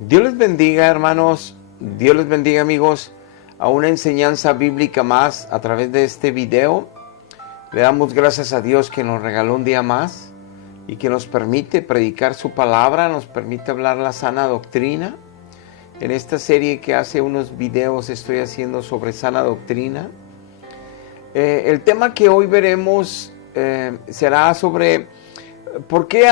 Dios les bendiga, hermanos. Dios les bendiga, amigos, a una enseñanza bíblica más a través de este video. Le damos gracias a Dios que nos regaló un día más y que nos permite predicar su palabra, nos permite hablar la sana doctrina. En esta serie que hace unos videos estoy haciendo sobre sana doctrina. El tema que hoy veremos será sobre por qué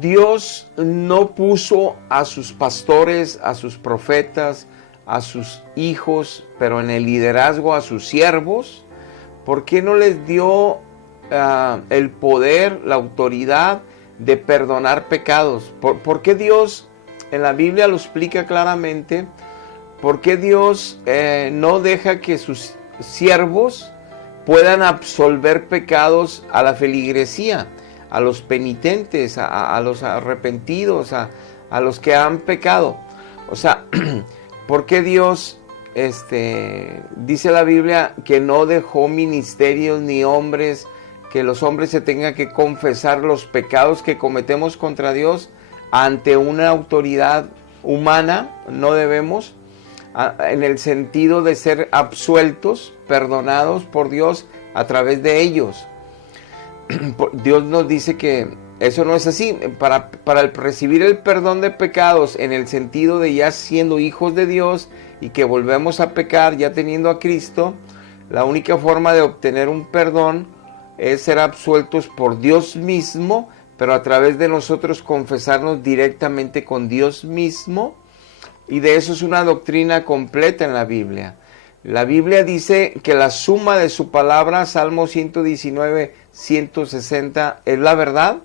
Dios no puso a sus pastores, a sus profetas, a sus hijos, pero en el liderazgo a sus siervos. ¿Por qué no les dio el poder, la autoridad de perdonar pecados? ¿Por qué Dios, en la Biblia lo explica claramente, por qué Dios no deja que sus siervos puedan absolver pecados a la feligresía, a los penitentes, a los arrepentidos, a los que han pecado? O sea, ¿por qué Dios dice la Biblia que no dejó ministerios ni hombres, que los hombres se tengan que confesar los pecados que cometemos contra Dios ante una autoridad humana? No debemos, en el sentido de ser absueltos, perdonados por Dios a través de ellos. Dios nos dice que eso no es así. Para recibir el perdón de pecados en el sentido de ya siendo hijos de Dios y que volvemos a pecar ya teniendo a Cristo, la única forma de obtener un perdón es ser absueltos por Dios mismo, pero a través de nosotros confesarnos directamente con Dios mismo. Y de eso es una doctrina completa en la Biblia. La Biblia dice que la suma de su palabra, Salmo 119, 160, es la verdad.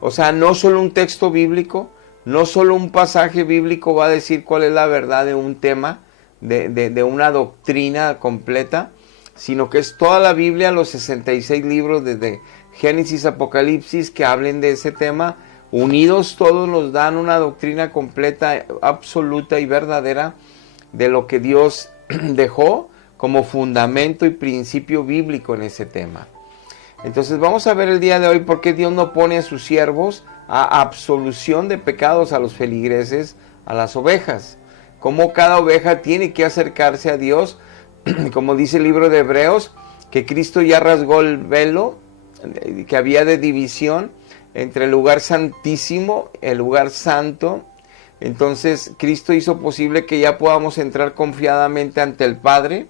O sea, no solo un texto bíblico, no solo un pasaje bíblico va a decir cuál es la verdad de un tema, de una doctrina completa, sino que es toda la Biblia, los 66 libros desde Génesis, Apocalipsis, que hablen de ese tema. Unidos todos nos dan una doctrina completa, absoluta y verdadera de lo que Dios dejó como fundamento y principio bíblico en ese tema. Entonces vamos a ver el día de hoy por qué Dios no pone a sus siervos a absolución de pecados a los feligreses, a las ovejas. Cómo cada oveja tiene que acercarse a Dios, como dice el libro de Hebreos, que Cristo ya rasgó el velo que había de división entre el lugar santísimo, el lugar santo. Entonces Cristo hizo posible que ya podamos entrar confiadamente ante el Padre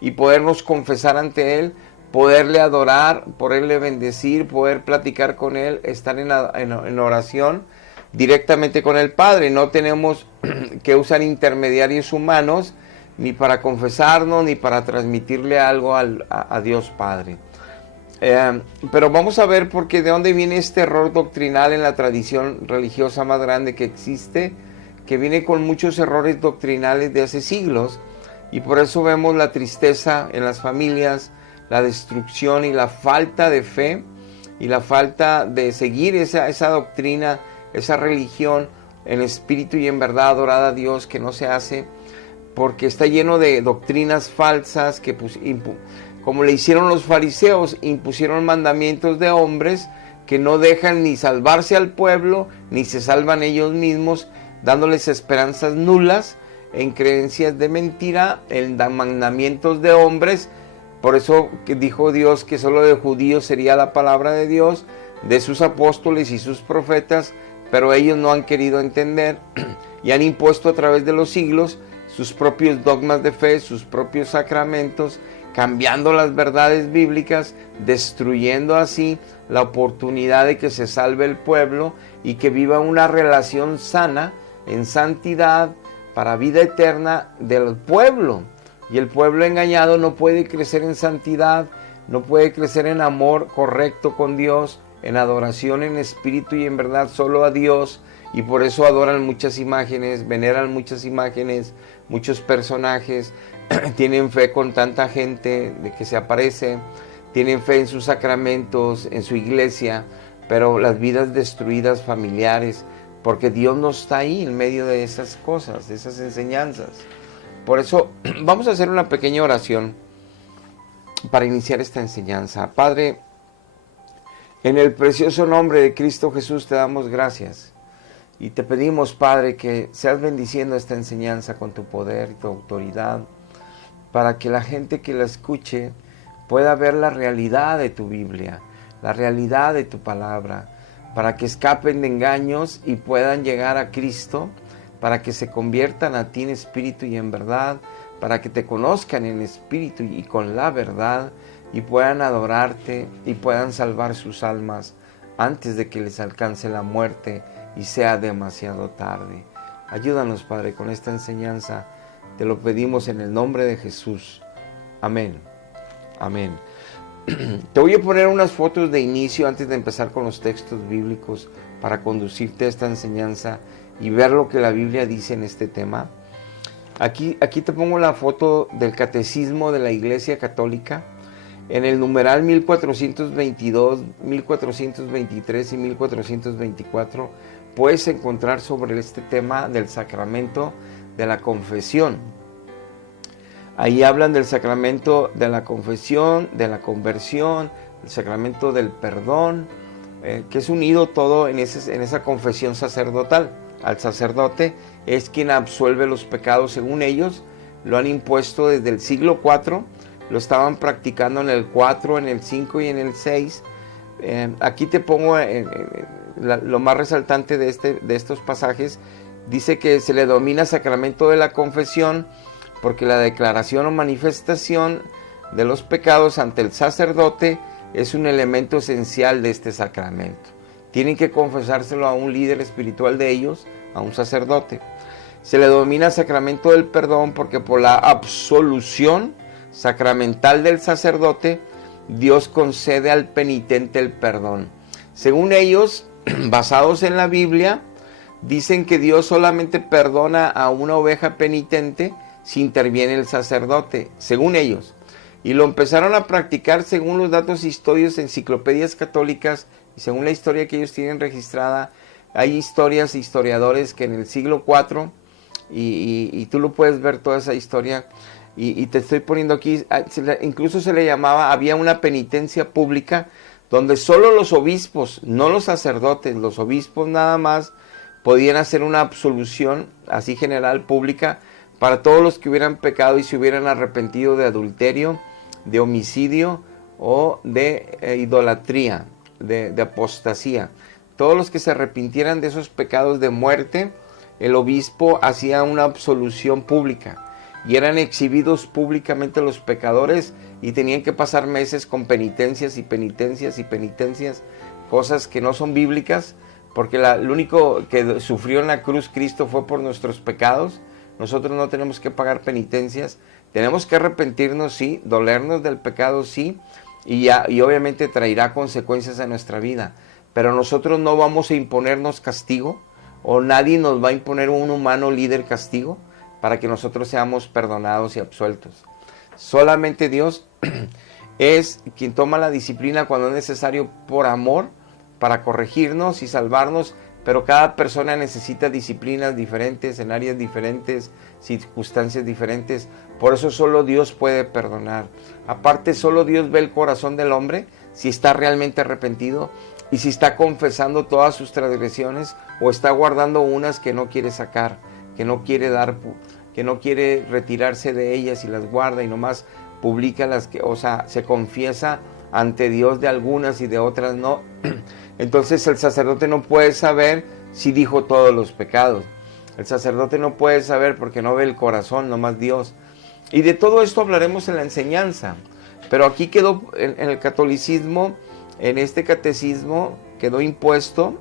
y podernos confesar ante Él, poderle adorar, poderle bendecir, poder platicar con Él, estar en oración directamente con el Padre. No tenemos que usar intermediarios humanos ni para confesarnos ni para transmitirle algo a Dios Padre. Pero vamos a ver porque de dónde viene este error doctrinal en la tradición religiosa más grande que existe, que viene con muchos errores doctrinales de hace siglos, y por eso vemos la tristeza en las familias, la destrucción y la falta de fe y la falta de seguir esa doctrina, esa religión en espíritu y en verdad adorada a Dios, que no se hace porque está lleno de doctrinas falsas que como le hicieron los fariseos, impusieron mandamientos de hombres que no dejan ni salvarse al pueblo, ni se salvan ellos mismos, dándoles esperanzas nulas en creencias de mentira, en mandamientos de hombres. Por eso que dijo Dios que solo de judíos sería la palabra de Dios, de sus apóstoles y sus profetas, pero ellos no han querido entender y han impuesto a través de los siglos sus propios dogmas de fe, sus propios sacramentos, cambiando las verdades bíblicas, destruyendo así la oportunidad de que se salve el pueblo y que viva una relación sana, en santidad, para vida eterna del pueblo. Y el pueblo engañado no puede crecer en santidad, no puede crecer en amor correcto con Dios, en adoración en espíritu y en verdad solo a Dios, y por eso adoran muchas imágenes, veneran muchas imágenes, muchos personajes, tienen fe con tanta gente de que se aparece, tienen fe en sus sacramentos, en su iglesia, pero las vidas destruidas familiares, porque Dios no está ahí en medio de esas cosas, de esas enseñanzas. Por eso vamos a hacer una pequeña oración para iniciar esta enseñanza. Padre, en el precioso nombre de Cristo Jesús te damos gracias. Y te pedimos, Padre, que seas bendiciendo esta enseñanza con tu poder y tu autoridad, para que la gente que la escuche pueda ver la realidad de tu Biblia, la realidad de tu palabra, para que escapen de engaños y puedan llegar a Cristo, para que se conviertan a ti en espíritu y en verdad, para que te conozcan en espíritu y con la verdad, y puedan adorarte y puedan salvar sus almas antes de que les alcance la muerte y sea demasiado tarde. Ayúdanos, Padre, con esta enseñanza. Te lo pedimos en el nombre de Jesús. Amén. Amén. Te voy a poner unas fotos de inicio antes de empezar con los textos bíblicos para conducirte a esta enseñanza y ver lo que la Biblia dice en este tema. Aquí te pongo la foto del Catecismo de la Iglesia Católica. En el numeral 1422, 1423 y 1424 puedes encontrar sobre este tema del sacramento de la confesión. Ahí hablan del sacramento de la confesión, de la conversión, el sacramento del perdón, que es unido todo en esa confesión sacerdotal. Al sacerdote es quien absuelve los pecados según ellos. Lo han impuesto desde el siglo IV, lo estaban practicando en el 4, en el 5 y en el 6. Aquí te pongo lo más resaltante de estos pasajes. Dice que se le denomina sacramento de la confesión porque la declaración o manifestación de los pecados ante el sacerdote es un elemento esencial de este sacramento. Tienen que confesárselo a un líder espiritual de ellos, a un sacerdote. Se le denomina sacramento del perdón porque por la absolución sacramental del sacerdote, Dios concede al penitente el perdón. Según ellos, basados en la Biblia, dicen que Dios solamente perdona a una oveja penitente si interviene el sacerdote, según ellos. Y lo empezaron a practicar según los datos históricos, enciclopedias católicas, y según la historia que ellos tienen registrada. Hay historiadores que en el siglo IV, y tú lo puedes ver toda esa historia, y te estoy poniendo aquí, incluso se le llamaba, había una penitencia pública, donde solo los obispos, no los sacerdotes, los obispos nada más, podían hacer una absolución así general, pública, para todos los que hubieran pecado y se hubieran arrepentido de adulterio, de homicidio o de idolatría, de apostasía. Todos los que se arrepintieran de esos pecados de muerte, el obispo hacía una absolución pública y eran exhibidos públicamente los pecadores y tenían que pasar meses con penitencias y penitencias y penitencias, cosas que no son bíblicas, porque lo único que sufrió en la cruz Cristo fue por nuestros pecados. Nosotros no tenemos que pagar penitencias, tenemos que arrepentirnos, sí, dolernos del pecado, sí, y obviamente traerá consecuencias a nuestra vida, pero nosotros no vamos a imponernos castigo, o nadie nos va a imponer un humano líder castigo, para que nosotros seamos perdonados y absueltos. Solamente Dios es quien toma la disciplina cuando es necesario por amor, para corregirnos y salvarnos, pero cada persona necesita disciplinas diferentes, en áreas diferentes, circunstancias diferentes. Por eso solo Dios puede perdonar. Aparte, solo Dios ve el corazón del hombre, si está realmente arrepentido y si está confesando todas sus transgresiones o está guardando unas que no quiere sacar, que no quiere dar, que no quiere retirarse de ellas y las guarda y nomás publica las que, o sea, se confiesa ante Dios de algunas y de otras no. Entonces el sacerdote no puede saber si dijo todos los pecados. El sacerdote no puede saber porque no ve el corazón, nomás Dios. Y de todo esto hablaremos en la enseñanza. Pero aquí quedó, en el catolicismo, en este catecismo, quedó impuesto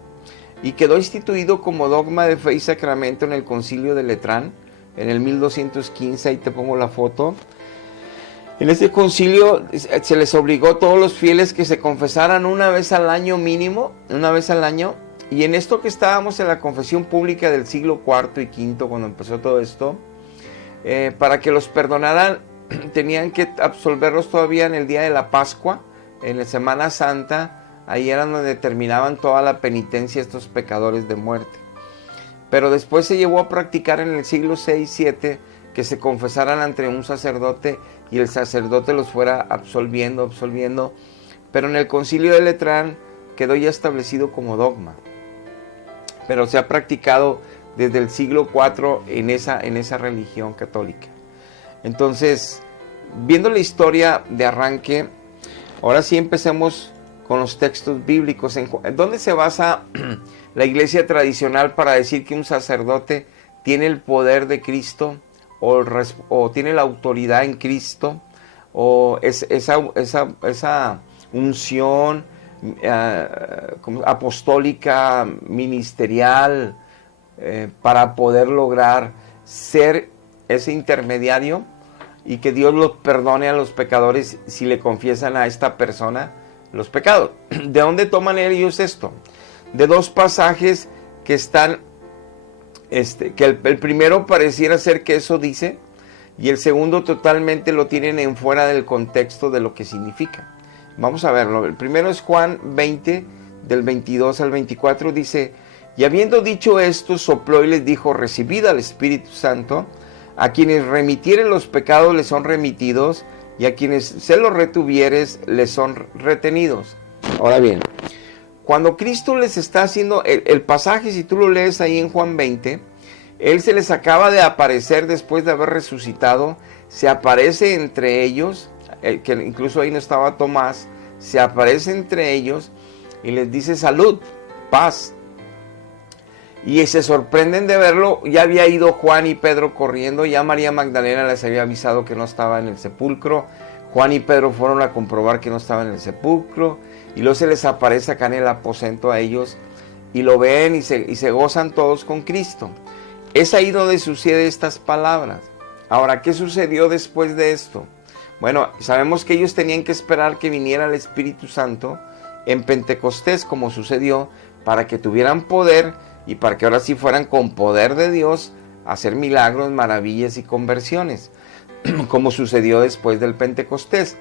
y quedó instituido como dogma de fe y sacramento en el Concilio de Letrán, en el 1215, ahí te pongo la foto. En este concilio se les obligó a todos los fieles que se confesaran una vez al año mínimo, una vez al año. Y en esto que estábamos en la confesión pública del siglo IV y V, cuando empezó todo esto, para que los perdonaran, tenían que absolverlos todavía en el día de la Pascua, en la Semana Santa. Ahí era donde terminaban toda la penitencia estos pecadores de muerte. Pero después se llevó a practicar en el siglo VI y VII que se confesaran ante un sacerdote y el sacerdote los fuera absolviendo. Pero en el Concilio de Letrán quedó ya establecido como dogma. pero se ha practicado desde el siglo IV en esa religión católica. Entonces, viendo la historia de arranque, ahora sí empecemos con los textos bíblicos. ¿En dónde se basa la iglesia tradicional para decir que un sacerdote tiene el poder de Cristo o tiene la autoridad en Cristo o esa unción apostólica, ministerial, para poder lograr ser ese intermediario y que Dios los perdone a los pecadores si le confiesan a esta persona los pecados? ¿De dónde toman ellos esto? De dos pasajes que están, que el primero pareciera ser que eso dice, y el segundo totalmente lo tienen en fuera del contexto de lo que significa. Vamos a verlo. El primero es Juan 20, del 22 al 24, dice: y habiendo dicho esto, sopló y les dijo: recibid al Espíritu Santo. A quienes remitieren los pecados les son remitidos, y a quienes se los retuvieres les son retenidos. Ahora bien, cuando Cristo les está haciendo el pasaje, si tú lo lees ahí en Juan 20, Él se les acaba de aparecer después de haber resucitado, se aparece entre ellos, que incluso ahí no estaba Tomás, se aparece entre ellos y les dice: salud, paz. Y se sorprenden de verlo. Ya había ido Juan y Pedro corriendo, ya María Magdalena les había avisado que no estaba en el sepulcro. Juan y Pedro fueron a comprobar que no estaba en el sepulcro, y luego se les aparece acá en el aposento a ellos, y lo ven y se gozan todos con Cristo. Es ahí donde sucede estas palabras. Ahora, ¿qué sucedió después de esto? Bueno, sabemos que ellos tenían que esperar que viniera el Espíritu Santo en Pentecostés, como sucedió, para que tuvieran poder y para que ahora sí fueran con poder de Dios a hacer milagros, maravillas y conversiones, como sucedió después del Pentecostés.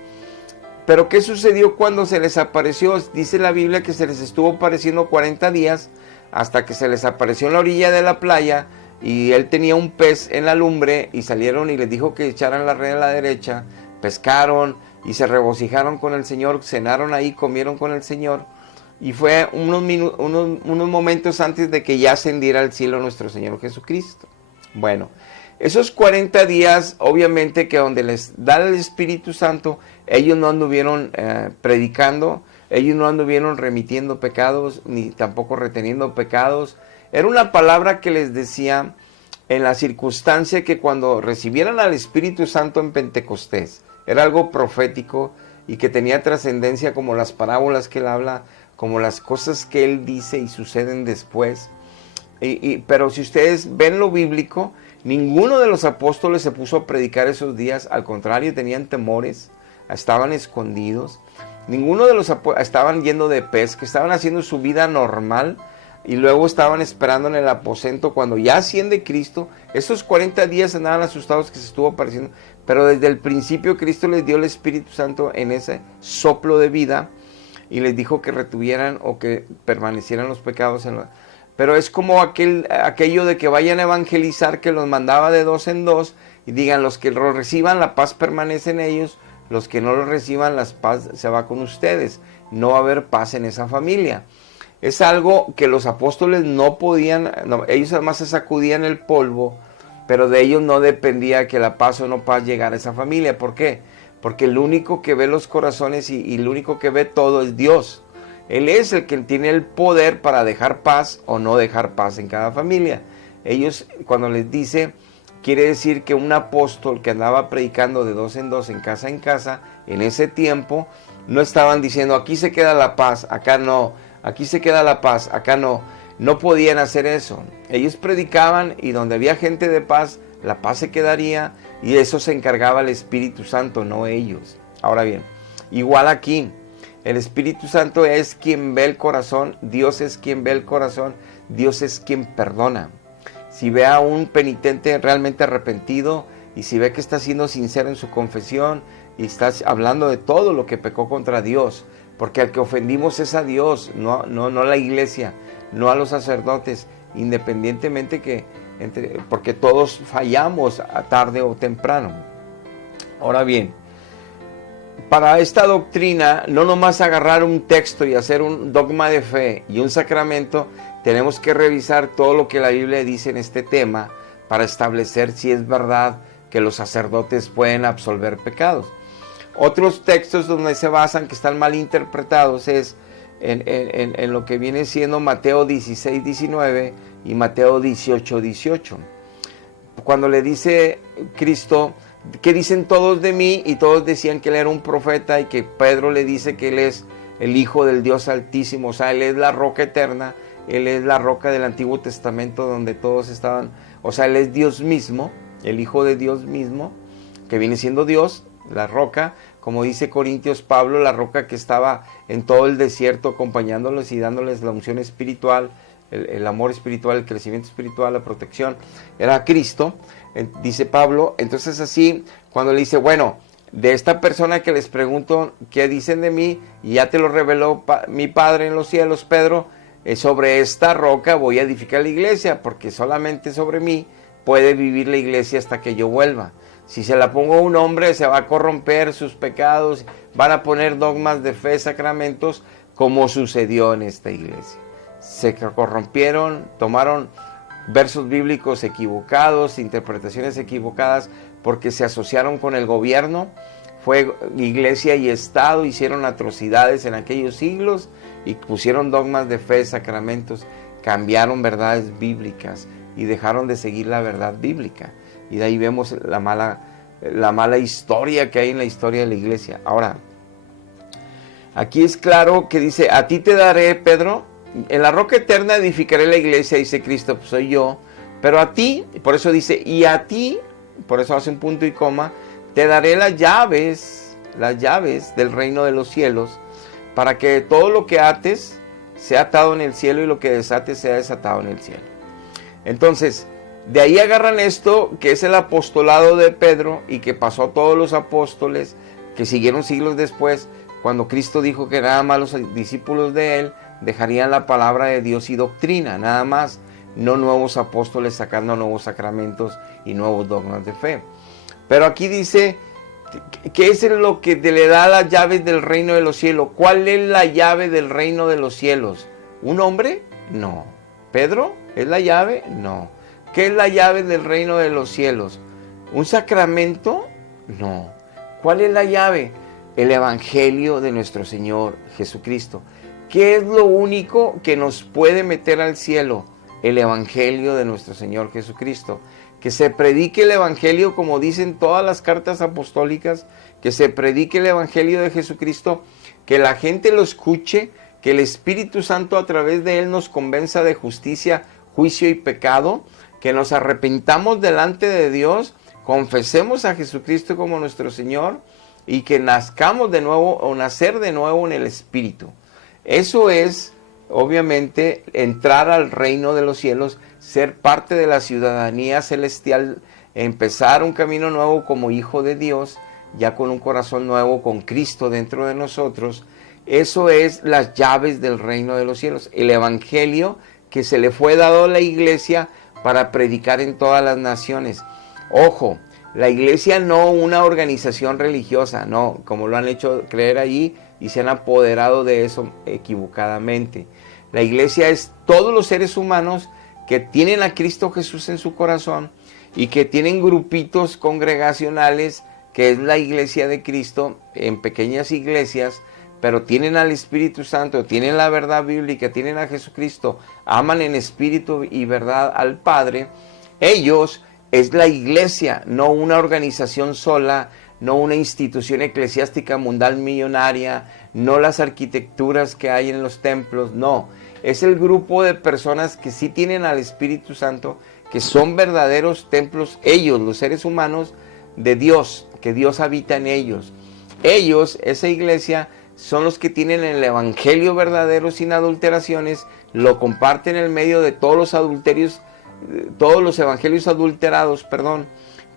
Pero ¿qué sucedió cuando se les apareció? Dice la Biblia que se les estuvo apareciendo 40 días hasta que se les apareció en la orilla de la playa, y él tenía un pez en la lumbre, y salieron y les dijo que echaran la red a la derecha, pescaron y se regocijaron con el Señor, cenaron ahí, comieron con el Señor, y fue unos momentos antes de que ya ascendiera al cielo nuestro Señor Jesucristo. Bueno, esos 40 días, obviamente que donde les da el Espíritu Santo, ellos no anduvieron predicando, ellos no anduvieron remitiendo pecados, ni tampoco reteniendo pecados. Era una palabra que les decía en la circunstancia que cuando recibieran al Espíritu Santo en Pentecostés, era algo profético y que tenía trascendencia, como las parábolas que él habla, como las cosas que él dice y suceden después. Pero si ustedes ven lo bíblico, ninguno de los apóstoles se puso a predicar esos días. Al contrario, tenían temores, estaban escondidos. Ninguno de los apóstoles estaban yendo de pesca, estaban haciendo su vida normal, y luego estaban esperando en el aposento cuando ya asciende Cristo. Esos 40 días andaban asustados que se estuvo apareciendo, pero desde el principio Cristo les dio el Espíritu Santo en ese soplo de vida, y les dijo que retuvieran o que permanecieran los pecados pero es como aquello de que vayan a evangelizar, que los mandaba de dos en dos, y digan: los que lo reciban, la paz permanece en ellos; los que no lo reciban, la paz se va con ustedes. No va a haber paz en esa familia. Es algo que los apóstoles no podían, ellos además se sacudían el polvo, pero de ellos no dependía que la paz o no paz llegara a esa familia. ¿Por qué? Porque el único que ve los corazones y el único que ve todo es Dios. Él es el que tiene el poder para dejar paz o no dejar paz en cada familia. Ellos, cuando les dice, quiere decir que un apóstol que andaba predicando de dos en casa, en ese tiempo, no estaban diciendo: aquí se queda la paz, acá no; aquí se queda la paz, acá no. No podían hacer eso. Ellos predicaban, y donde había gente de paz, la paz se quedaría, y de eso se encargaba el Espíritu Santo, no ellos. Ahora bien, igual aquí, el Espíritu Santo es quien ve el corazón, Dios es quien ve el corazón, Dios es quien perdona. Si ve a un penitente realmente arrepentido, y si ve que está siendo sincero en su confesión, y está hablando de todo lo que pecó contra Dios, porque al que ofendimos es a Dios, no a la iglesia, no a los sacerdotes, independientemente porque todos fallamos a tarde o temprano. Ahora bien, para esta doctrina, no nomás agarrar un texto y hacer un dogma de fe y un sacramento, tenemos que revisar todo lo que la Biblia dice en este tema para establecer si es verdad que los sacerdotes pueden absolver pecados. Otros textos donde se basan, que están mal interpretados, es en lo que viene siendo Mateo 16, 19 y Mateo 18, 18. Cuando le dice Cristo, ¿qué dicen todos de mí? Y todos decían que él era un profeta, y que Pedro le dice que él es el Hijo del Dios Altísimo, o sea, él es la roca eterna, él es la roca del Antiguo Testamento donde todos estaban, o sea, él es Dios mismo, el Hijo de Dios mismo, que viene siendo Dios, la roca, como dice Corintios Pablo, la roca que estaba en todo el desierto acompañándolos y dándoles la unción espiritual, el amor espiritual, el crecimiento espiritual, la protección, era Cristo, dice Pablo. Entonces así, cuando le dice, bueno, de esta persona que les pregunto qué dicen de mí, y ya te lo reveló mi Padre en los cielos, Pedro, sobre esta roca voy a edificar la iglesia, porque solamente sobre mí puede vivir la iglesia hasta que yo vuelva. Si se la pongo a un hombre, se va a corromper sus pecados, van a poner dogmas de fe, sacramentos, como sucedió en esta iglesia. Se corrompieron, tomaron versos bíblicos equivocados, interpretaciones equivocadas, porque se asociaron con el gobierno. Fue iglesia y Estado, hicieron atrocidades en aquellos siglos y pusieron dogmas de fe, sacramentos, cambiaron verdades bíblicas y dejaron de seguir la verdad bíblica. Y de ahí vemos la mala historia que hay en la historia de la iglesia. Ahora, aquí es claro que dice, a ti te daré, Pedro, en la roca eterna edificaré la iglesia, dice Cristo, pues soy yo. Pero a ti, por eso dice, y a ti, por eso hace un punto y coma, te daré las llaves del reino de los cielos, para que todo lo que ates sea atado en el cielo y lo que desates sea desatado en el cielo. Entonces, de ahí agarran esto, que es el apostolado de Pedro y que pasó a todos los apóstoles que siguieron siglos después, cuando Cristo dijo que nada más los discípulos de él dejarían la palabra de Dios y doctrina, nada más, no nuevos apóstoles sacando nuevos sacramentos y nuevos dogmas de fe. Pero aquí dice, ¿qué es lo que le da las llaves del reino de los cielos? ¿Cuál es la llave del reino de los cielos? ¿Un hombre? No. ¿Pedro es la llave? No. ¿Qué es la llave del reino de los cielos? ¿Un sacramento? No. ¿Cuál es la llave? El evangelio de nuestro Señor Jesucristo. ¿Qué es lo único que nos puede meter al cielo? El evangelio de nuestro Señor Jesucristo. Que se predique el evangelio, como dicen todas las cartas apostólicas, que se predique el evangelio de Jesucristo, que la gente lo escuche, que el Espíritu Santo a través de él nos convenza de justicia, juicio y pecado, que nos arrepentamos delante de Dios, confesemos a Jesucristo como nuestro Señor y que nazcamos de nuevo o nacer de nuevo en el Espíritu. Eso es, obviamente, entrar al reino de los cielos, ser parte de la ciudadanía celestial, empezar un camino nuevo como hijo de Dios, ya con un corazón nuevo, con Cristo dentro de nosotros. Eso es las llaves del reino de los cielos, el evangelio que se le fue dado a la iglesia para predicar en todas las naciones. Ojo, la iglesia no una organización religiosa, no, como lo han hecho creer allí y se han apoderado de eso equivocadamente. La iglesia es todos los seres humanos que tienen a Cristo Jesús en su corazón y que tienen grupitos congregacionales, que es la iglesia de Cristo, en pequeñas iglesias, pero tienen al Espíritu Santo, tienen la verdad bíblica, tienen a Jesucristo, aman en espíritu y verdad al Padre. Ellos es la iglesia, no una organización sola, no una institución eclesiástica mundial millonaria, no las arquitecturas que hay en los templos, no. Es el grupo de personas que sí tienen al Espíritu Santo, que son verdaderos templos, ellos, los seres humanos de Dios, que Dios habita en ellos. Ellos, esa iglesia, son los que tienen el evangelio verdadero sin adulteraciones, lo comparten en medio de todos los adulterios, todos los evangelios adulterados,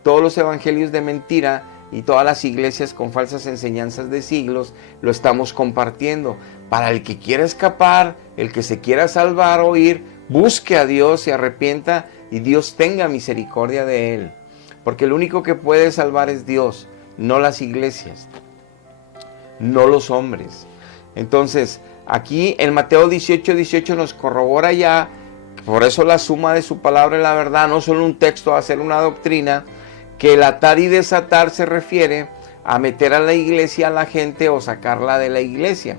todos los evangelios de mentira y todas las iglesias con falsas enseñanzas de siglos, lo estamos compartiendo. Para el que quiera escapar, el que se quiera salvar o ir, busque a Dios, se arrepienta y Dios tenga misericordia de él. Porque el único que puede salvar es Dios, no las iglesias, no los hombres. Entonces, Aquí en Mateo 18:18 nos corrobora ya, por eso la suma de su palabra es la verdad, no solo un texto, hacer una doctrina, que el atar y desatar se refiere a meter a la iglesia a la gente o sacarla de la iglesia.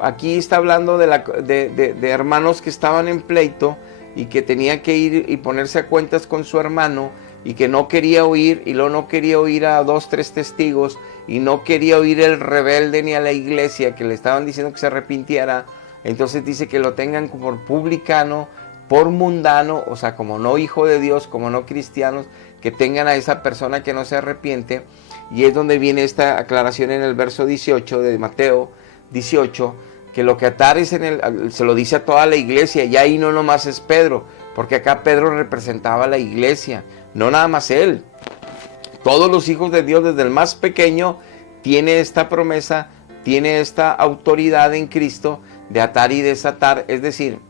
Aquí está hablando de hermanos que estaban en pleito y que tenían que ir y ponerse a cuentas con su hermano y que no quería oír, y luego no quería oír a 2, 3 testigos, y no quería oír el rebelde ni a la iglesia que le estaban diciendo que se arrepintiera. Entonces dice que lo tengan por publicano, por mundano, o sea, como no hijo de Dios, como no cristianos, que tengan a esa persona que no se arrepiente. Y es donde viene esta aclaración en el verso 18 de Mateo 18, que lo que atares se lo dice a toda la iglesia, y ahí no nomás es Pedro, porque acá Pedro representaba a la iglesia, no nada más él. Todos los hijos de Dios, desde el más pequeño, tiene esta promesa, tiene esta autoridad en Cristo de atar y desatar, es decir,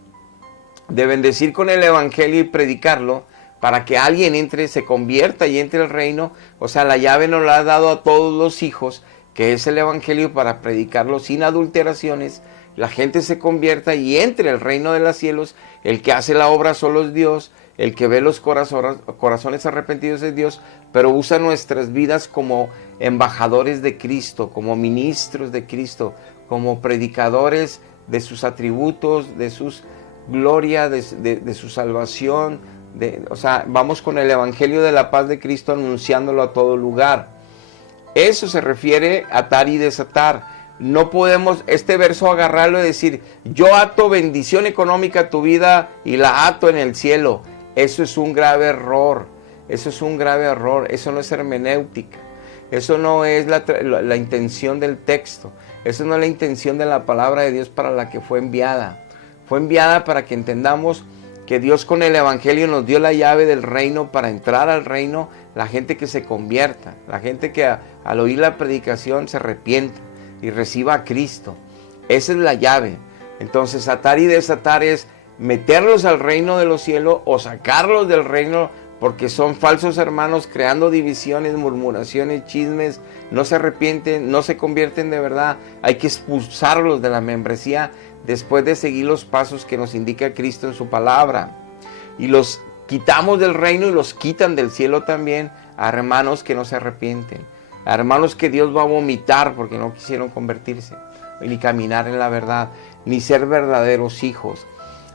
de bendecir con el evangelio y predicarlo para que alguien entre, se convierta y entre el reino. O sea, la llave nos la ha dado a todos los hijos, que es el evangelio, para predicarlo sin adulteraciones, la gente se convierta y entre el reino de los cielos. El que hace la obra solo es Dios, el que ve los corazones arrepentidos es Dios, pero usa nuestras vidas como embajadores de Cristo, como ministros de Cristo, como predicadores de sus atributos, de sus gloria, de su salvación. O sea, vamos con el evangelio de la paz de Cristo anunciándolo a todo lugar. Eso se refiere a atar y desatar. No podemos este verso agarrarlo y decir, yo ato bendición económica a tu vida y la ato en el cielo. Eso es un grave error. Eso es un grave error. Eso no es hermenéutica. Eso no es la intención del texto. Eso no es la intención de la palabra de Dios para la que fue enviada. Fue enviada para que entendamos que Dios con el evangelio nos dio la llave del reino para entrar al reino, la gente que se convierta, la gente que al oír la predicación se arrepienta y reciba a Cristo. Esa es la llave. Entonces, atar y desatar es meterlos al reino de los cielos o sacarlos del reino, porque son falsos hermanos creando divisiones, murmuraciones, chismes, no se arrepienten, no se convierten de verdad. Hay que expulsarlos de la membresía después de seguir los pasos que nos indica Cristo en su palabra. Y los quitamos del reino y los quitan del cielo también a hermanos que no se arrepienten, a hermanos que Dios va a vomitar porque no quisieron convertirse, ni caminar en la verdad, ni ser verdaderos hijos.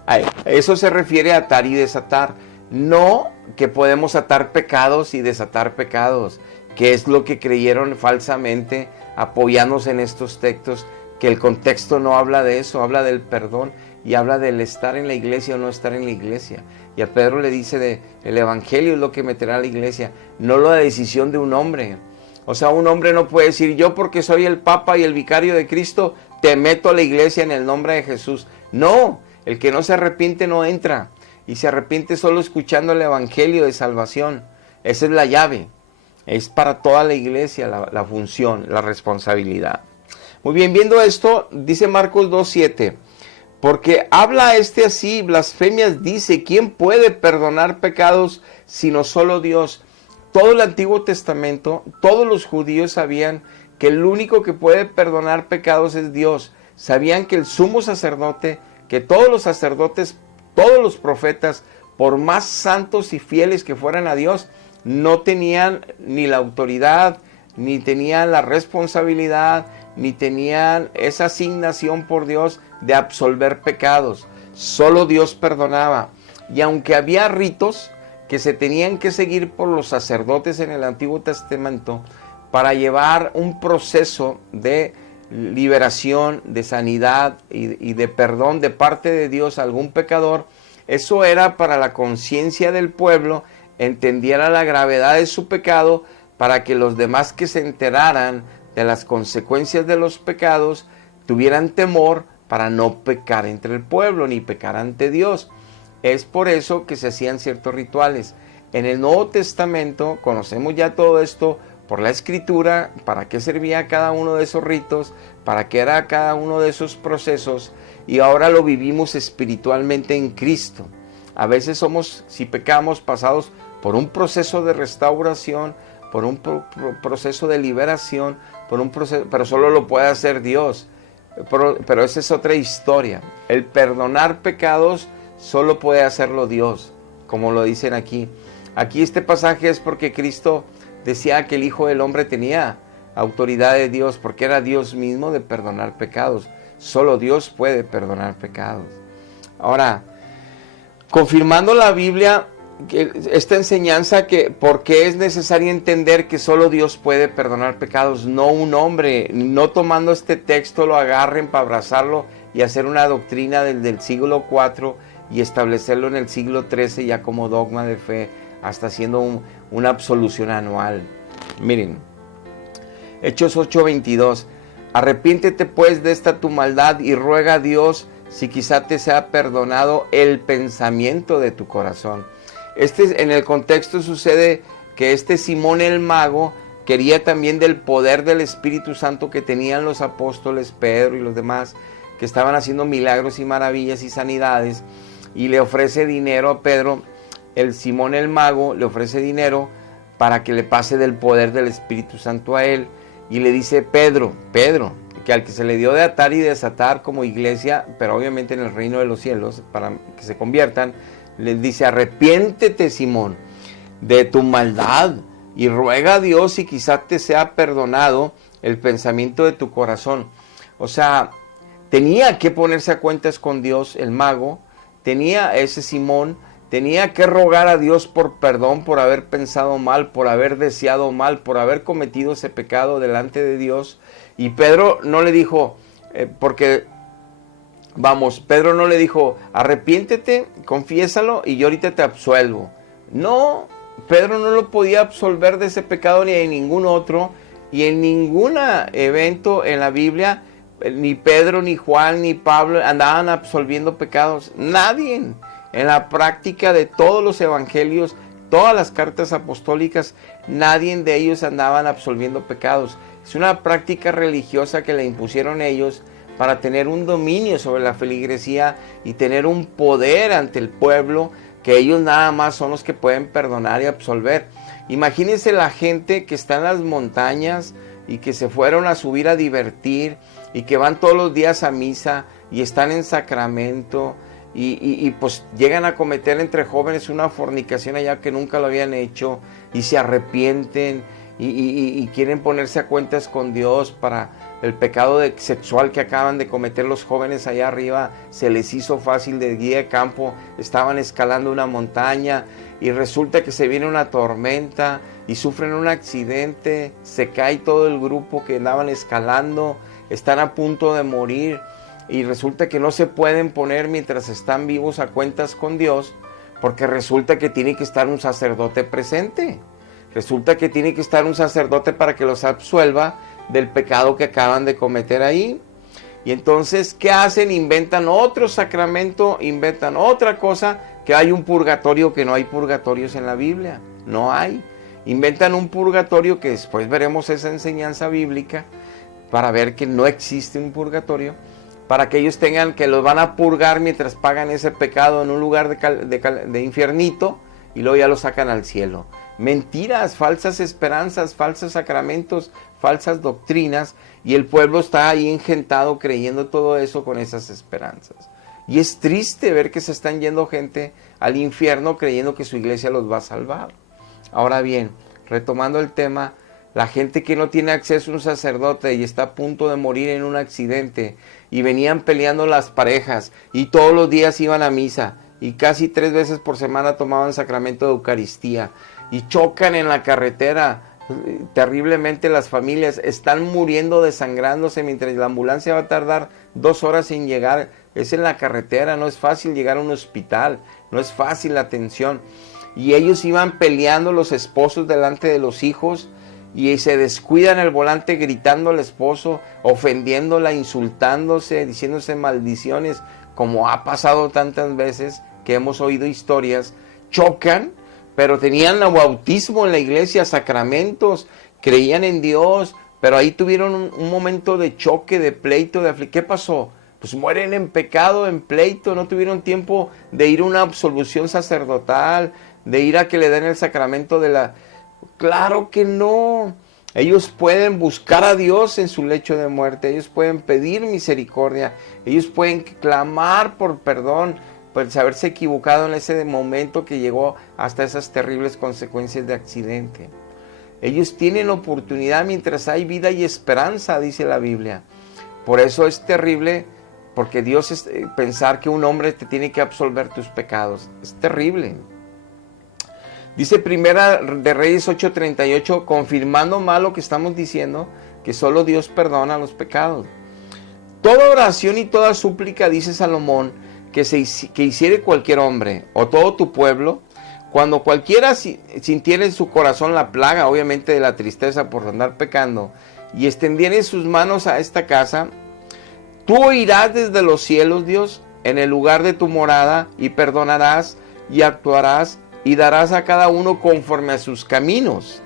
A eso se refiere a atar y desatar. No que podemos atar pecados y desatar pecados, que es lo que creyeron falsamente apoyándose en estos textos, que el contexto no habla de eso, habla del perdón y habla del estar en la iglesia o no estar en la iglesia. Y a Pedro le dice el evangelio es lo que meterá a la iglesia, no la decisión de un hombre. O sea, un hombre no puede decir, yo porque soy el papa y el vicario de Cristo, te meto a la iglesia en el nombre de Jesús. No, el que no se arrepiente no entra. Y se arrepiente solo escuchando el evangelio de salvación. Esa es la llave. Es para toda la iglesia la función, la responsabilidad. Muy bien, viendo esto, dice Marcos 2:7. Porque habla así, blasfemias dice, ¿quién puede perdonar pecados sino solo Dios? Todo el Antiguo Testamento, todos los judíos sabían que el único que puede perdonar pecados es Dios. Sabían que el sumo sacerdote, que todos los sacerdotes, todos los profetas, por más santos y fieles que fueran a Dios, no tenían ni la autoridad, ni tenían la responsabilidad, ni tenían esa asignación por Dios de absolver pecados. Solo Dios perdonaba. Y aunque había ritos que se tenían que seguir por los sacerdotes en el Antiguo Testamento para llevar un proceso de liberación, de sanidad y de perdón de parte de Dios a algún pecador, eso era para la conciencia del pueblo, entendiera la gravedad de su pecado, para que los demás que se enteraran de las consecuencias de los pecados tuvieran temor para no pecar entre el pueblo ni pecar ante Dios. Es por eso que se hacían ciertos rituales. En el Nuevo Testamento conocemos ya todo esto por la Escritura, para qué servía cada uno de esos ritos, para qué era cada uno de esos procesos, y ahora lo vivimos espiritualmente en Cristo. A veces somos, si pecamos, pasados por un proceso de restauración, por un proceso de liberación, por un proceso, pero solo lo puede hacer Dios. pero esa es otra historia. El perdonar pecados solo puede hacerlo Dios, como lo dicen aquí. Aquí este pasaje es porque Cristo decía que el Hijo del Hombre tenía autoridad de Dios, porque era Dios mismo de perdonar pecados. Solo Dios puede perdonar pecados. Ahora, confirmando la Biblia, esta enseñanza que por qué es necesario entender que solo Dios puede perdonar pecados, no un hombre, no tomando este texto lo agarren para abrazarlo y hacer una doctrina del siglo IV y establecerlo en el siglo XIII ya como dogma de fe, hasta haciendo una absolución anual. Miren, Hechos 8:22, arrepiéntete pues de esta tu maldad y ruega a Dios si quizá te sea perdonado el pensamiento de tu corazón. En el contexto sucede que Simón el mago quería también del poder del Espíritu Santo que tenían los apóstoles Pedro y los demás que estaban haciendo milagros y maravillas y sanidades, y le ofrece dinero a Pedro. El Simón el mago le ofrece dinero para que le pase del poder del Espíritu Santo a él, y le dice Pedro, que al que se le dio de atar y desatar como iglesia, pero obviamente en el reino de los cielos, para que se conviertan, les dice, arrepiéntete, Simón, de tu maldad y ruega a Dios si quizá te sea perdonado el pensamiento de tu corazón. O sea, tenía que ponerse a cuentas con Dios el mago, tenía ese Simón, tenía que rogar a Dios por perdón por haber pensado mal, por haber deseado mal, por haber cometido ese pecado delante de Dios. Y Pedro no le dijo, Pedro no le dijo, arrepiéntete, confiésalo y yo ahorita te absuelvo. No, Pedro no lo podía absolver de ese pecado ni de ningún otro, y en ningún evento en la Biblia, ni Pedro, ni Juan, ni Pablo andaban absolviendo pecados. Nadie. En la práctica de todos los evangelios, todas las cartas apostólicas, nadie de ellos andaban absolviendo pecados. Es una práctica religiosa que le impusieron ellos para tener un dominio sobre la feligresía y tener un poder ante el pueblo, que ellos nada más son los que pueden perdonar y absolver. Imagínense la gente que está en las montañas y que se fueron a subir a divertir y que van todos los días a misa y están en sacramento y pues llegan a cometer entre jóvenes una fornicación allá que nunca lo habían hecho y se arrepienten y quieren ponerse a cuentas con Dios para el pecado sexual que acaban de cometer los jóvenes allá arriba. Se les hizo fácil de guía de campo, estaban escalando una montaña y resulta que se viene una tormenta y sufren un accidente, se cae todo el grupo que andaban escalando, están a punto de morir y resulta que no se pueden poner mientras están vivos a cuentas con Dios, porque resulta que tiene que estar un sacerdote presente. Resulta que tiene que estar un sacerdote para que los absuelva del pecado que acaban de cometer ahí. Y entonces, ¿qué hacen? Inventan otro sacramento, inventan otra cosa, que hay un purgatorio, que no hay purgatorios en la Biblia. No hay. Inventan un purgatorio, que después veremos esa enseñanza bíblica, para ver que no existe un purgatorio, para que ellos tengan, que los van a purgar mientras pagan ese pecado en un lugar de infiernito, y luego ya lo sacan al cielo. Mentiras, falsas esperanzas, falsos sacramentos, falsas doctrinas, y el pueblo está ahí engentado creyendo todo eso con esas esperanzas. Y es triste ver que se están yendo gente al infierno creyendo que su iglesia los va a salvar. Ahora bien, retomando el tema, la gente que no tiene acceso a un sacerdote y está a punto de morir en un accidente, y venían peleando las parejas, y todos los días iban a misa, y casi 3 veces por semana tomaban sacramento de Eucaristía, y chocan en la carretera terriblemente, las familias están muriendo, desangrándose, mientras la ambulancia va a tardar 2 horas en llegar. Es en la carretera, no es fácil llegar a un hospital, no es fácil la atención. Y ellos iban peleando, los esposos delante de los hijos, y se descuidan el volante gritando al esposo, ofendiéndola, insultándose, diciéndose maldiciones, como ha pasado tantas veces que hemos oído historias. Chocan, pero tenían bautismo en la iglesia, sacramentos, creían en Dios, pero ahí tuvieron un momento de choque, de pleito, de aflicción. ¿Qué pasó? Pues mueren en pecado, en pleito, no tuvieron tiempo de ir a una absolución sacerdotal, de ir a que le den el sacramento de la... Claro que no. Ellos pueden buscar a Dios en su lecho de muerte, ellos pueden pedir misericordia, ellos pueden clamar por perdón, por haberse equivocado en ese momento que llegó hasta esas terribles consecuencias de accidente. Ellos tienen oportunidad mientras hay vida y esperanza, dice la Biblia. Por eso es terrible, porque Dios es pensar que un hombre te tiene que absolver tus pecados. Es terrible. Dice Primera de Reyes 8:38, confirmando mal lo que estamos diciendo, que solo Dios perdona los pecados. Toda oración y toda súplica, dice Salomón, que hiciere cualquier hombre o todo tu pueblo, cuando cualquiera sintiere en su corazón la plaga, obviamente de la tristeza por andar pecando, y extendiere sus manos a esta casa, tú oirás desde los cielos, Dios, en el lugar de tu morada, y perdonarás y actuarás y darás a cada uno conforme a sus caminos,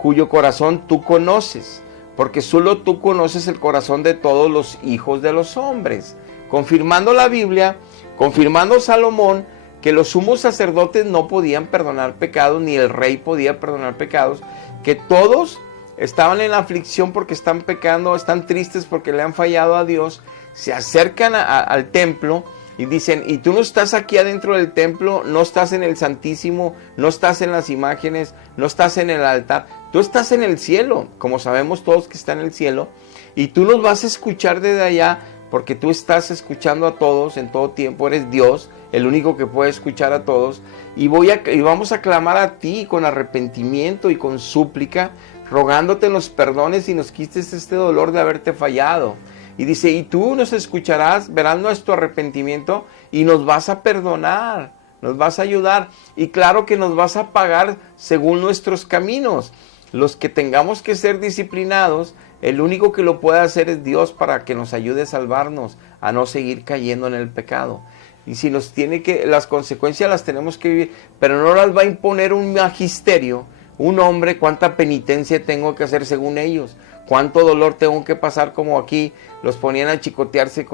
cuyo corazón tú conoces, porque solo tú conoces el corazón de todos los hijos de los hombres. Confirmando la Biblia, confirmando Salomón, que los sumos sacerdotes no podían perdonar pecados, ni el rey podía perdonar pecados, que todos estaban en aflicción porque están pecando, están tristes porque le han fallado a Dios, se acercan al templo y dicen, y tú no estás aquí adentro del templo, no estás en el Santísimo, no estás en las imágenes, no estás en el altar, tú estás en el cielo, como sabemos todos que está en el cielo, y tú nos vas a escuchar desde allá, porque tú estás escuchando a todos en todo tiempo, eres Dios, el único que puede escuchar a todos, y vamos a clamar a ti con arrepentimiento y con súplica, rogándote los perdones y nos quites este dolor de haberte fallado. Y dice, y tú nos escucharás, verás nuestro arrepentimiento y nos vas a perdonar, nos vas a ayudar. Y claro que nos vas a pagar según nuestros caminos. Los que tengamos que ser disciplinados, el único que lo puede hacer es Dios para que nos ayude a salvarnos, a no seguir cayendo en el pecado. Y si nos tiene que, las consecuencias las tenemos que vivir, pero no las va a imponer un magisterio, un hombre, cuánta penitencia tengo que hacer según ellos, cuánto dolor tengo que pasar, como aquí los ponían a chicotearse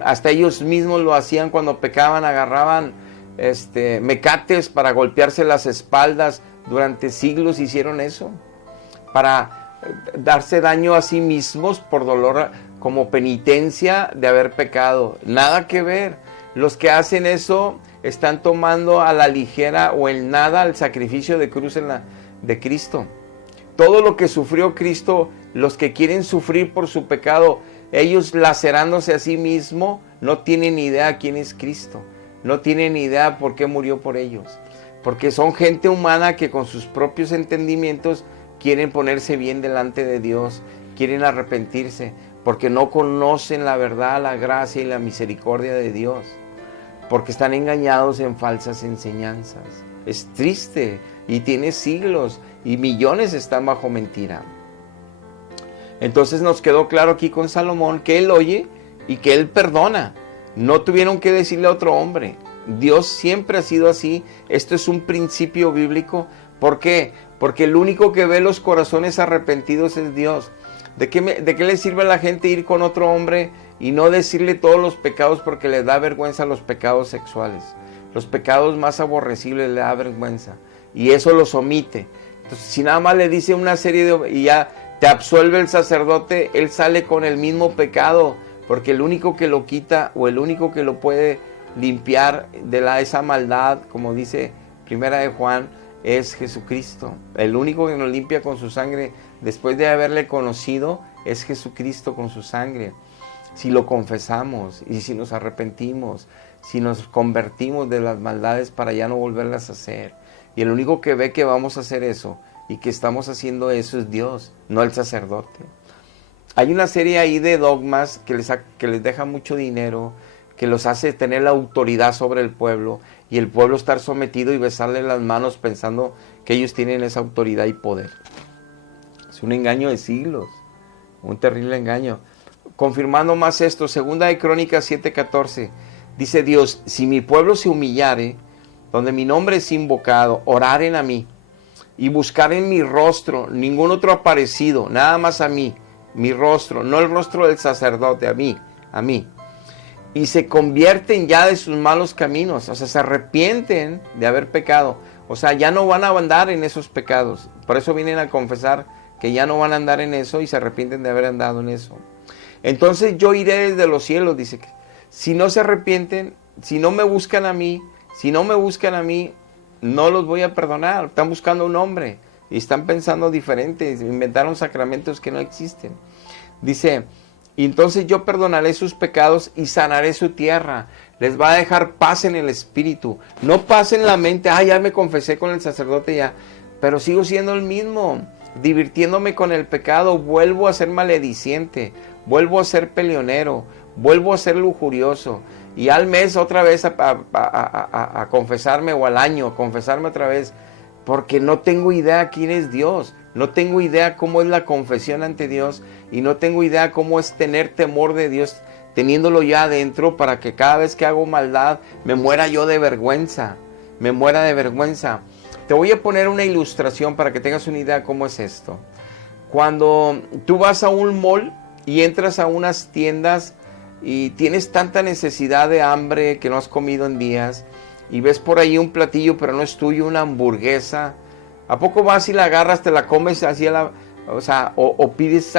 hasta ellos mismos lo hacían cuando pecaban, agarraban mecates para golpearse las espaldas, durante siglos hicieron eso, para darse daño a sí mismos por dolor, como penitencia de haber pecado. Nada que ver. Los que hacen eso están tomando a la ligera o en nada el sacrificio de cruz de Cristo. Todo lo que sufrió Cristo, los que quieren sufrir por su pecado, ellos lacerándose a sí mismos, no tienen ni idea quién es Cristo. No tienen ni idea por qué murió por ellos. Porque son gente humana que con sus propios entendimientos quieren ponerse bien delante de Dios, quieren arrepentirse, porque no conocen la verdad, la gracia y la misericordia de Dios, porque están engañados en falsas enseñanzas. Es triste y tiene siglos y millones están bajo mentira. Entonces nos quedó claro aquí con Salomón que él oye y que él perdona. No tuvieron que decirle a otro hombre. Dios siempre ha sido así. Esto es un principio bíblico. ¿Por qué? Porque el único que ve los corazones arrepentidos es Dios. ¿De qué le sirve a la gente ir con otro hombre y no decirle todos los pecados porque le da vergüenza los pecados sexuales? Los pecados más aborrecibles le da vergüenza. Y eso los omite. Entonces, si nada más le dice una serie y ya te absuelve el sacerdote, él sale con el mismo pecado. Porque el único que lo quita o el único que lo puede limpiar de esa maldad, como dice Primera de Juan, es Jesucristo. El único que nos limpia con su sangre después de haberle conocido es Jesucristo con su sangre. Si lo confesamos y si nos arrepentimos, si nos convertimos de las maldades para ya no volverlas a hacer. Y el único que ve que vamos a hacer eso y que estamos haciendo eso es Dios, no el sacerdote. Hay una serie ahí de dogmas que les deja mucho dinero, que los hace tener la autoridad sobre el pueblo y el pueblo estar sometido y besarle las manos pensando que ellos tienen esa autoridad y poder. Es un engaño de siglos, un terrible engaño. Confirmando más esto, segunda de Crónicas 7:14, dice Dios, si mi pueblo se humillare, donde mi nombre es invocado, oraren a mí y buscaren mi rostro, ningún otro ha aparecido, nada más a mí, mi rostro, no el rostro del sacerdote, a mí, y se convierten ya de sus malos caminos, o sea, se arrepienten de haber pecado, o sea, ya no van a andar en esos pecados, por eso vienen a confesar que ya no van a andar en eso y se arrepienten de haber andado en eso. Entonces yo iré desde los cielos, dice que si no se arrepienten, si no me buscan a mí, no los voy a perdonar. Están buscando un hombre y están pensando diferente, inventaron sacramentos que no existen. Dice, y entonces yo perdonaré sus pecados y sanaré su tierra. Les va a dejar paz en el espíritu, no paz en la mente. Ya me confesé con el sacerdote ya, pero sigo siendo el mismo, divirtiéndome con el pecado. Vuelvo a ser malediciente, vuelvo a ser peleonero, vuelvo a ser lujurioso. Y al mes otra vez a confesarme, o al año a confesarme otra vez, porque no tengo idea quién es Dios, no tengo idea cómo es la confesión ante Dios, y no tengo idea cómo es tener temor de Dios, teniéndolo ya adentro, para que cada vez que hago maldad me muera yo de vergüenza, me muera de vergüenza. Te voy a poner una ilustración para que tengas una idea cómo es esto. Cuando tú vas a un mall y entras a unas tiendas y tienes tanta necesidad de hambre que no has comido en días, y ves por ahí un platillo pero no es tuyo, una hamburguesa, ¿a poco vas y la agarras, te la comes así o pides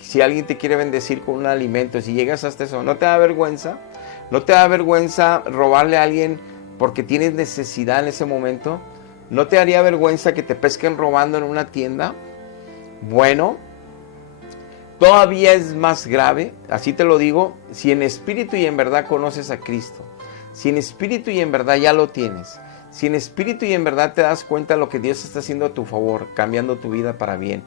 si alguien te quiere bendecir con un alimento, si llegas hasta eso? ¿No te da vergüenza? ¿No te da vergüenza robarle a alguien porque tienes necesidad en ese momento? ¿No te haría vergüenza que te pesquen robando en una tienda? Bueno, todavía es más grave, así te lo digo, si en espíritu y en verdad conoces a Cristo, si en espíritu y en verdad ya lo tienes, si en espíritu y en verdad te das cuenta de lo que Dios está haciendo a tu favor, cambiando tu vida para bien,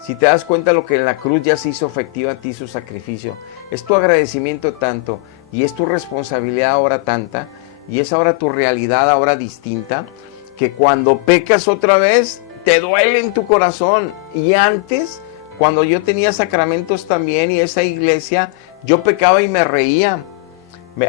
si te das cuenta de lo que en la cruz ya se hizo efectivo a ti su sacrificio, es tu agradecimiento tanto y es tu responsabilidad ahora tanta, y es ahora tu realidad ahora distinta, que cuando pecas otra vez te duele en tu corazón. Y antes, cuando yo tenía sacramentos también y esa iglesia, yo pecaba y me reía,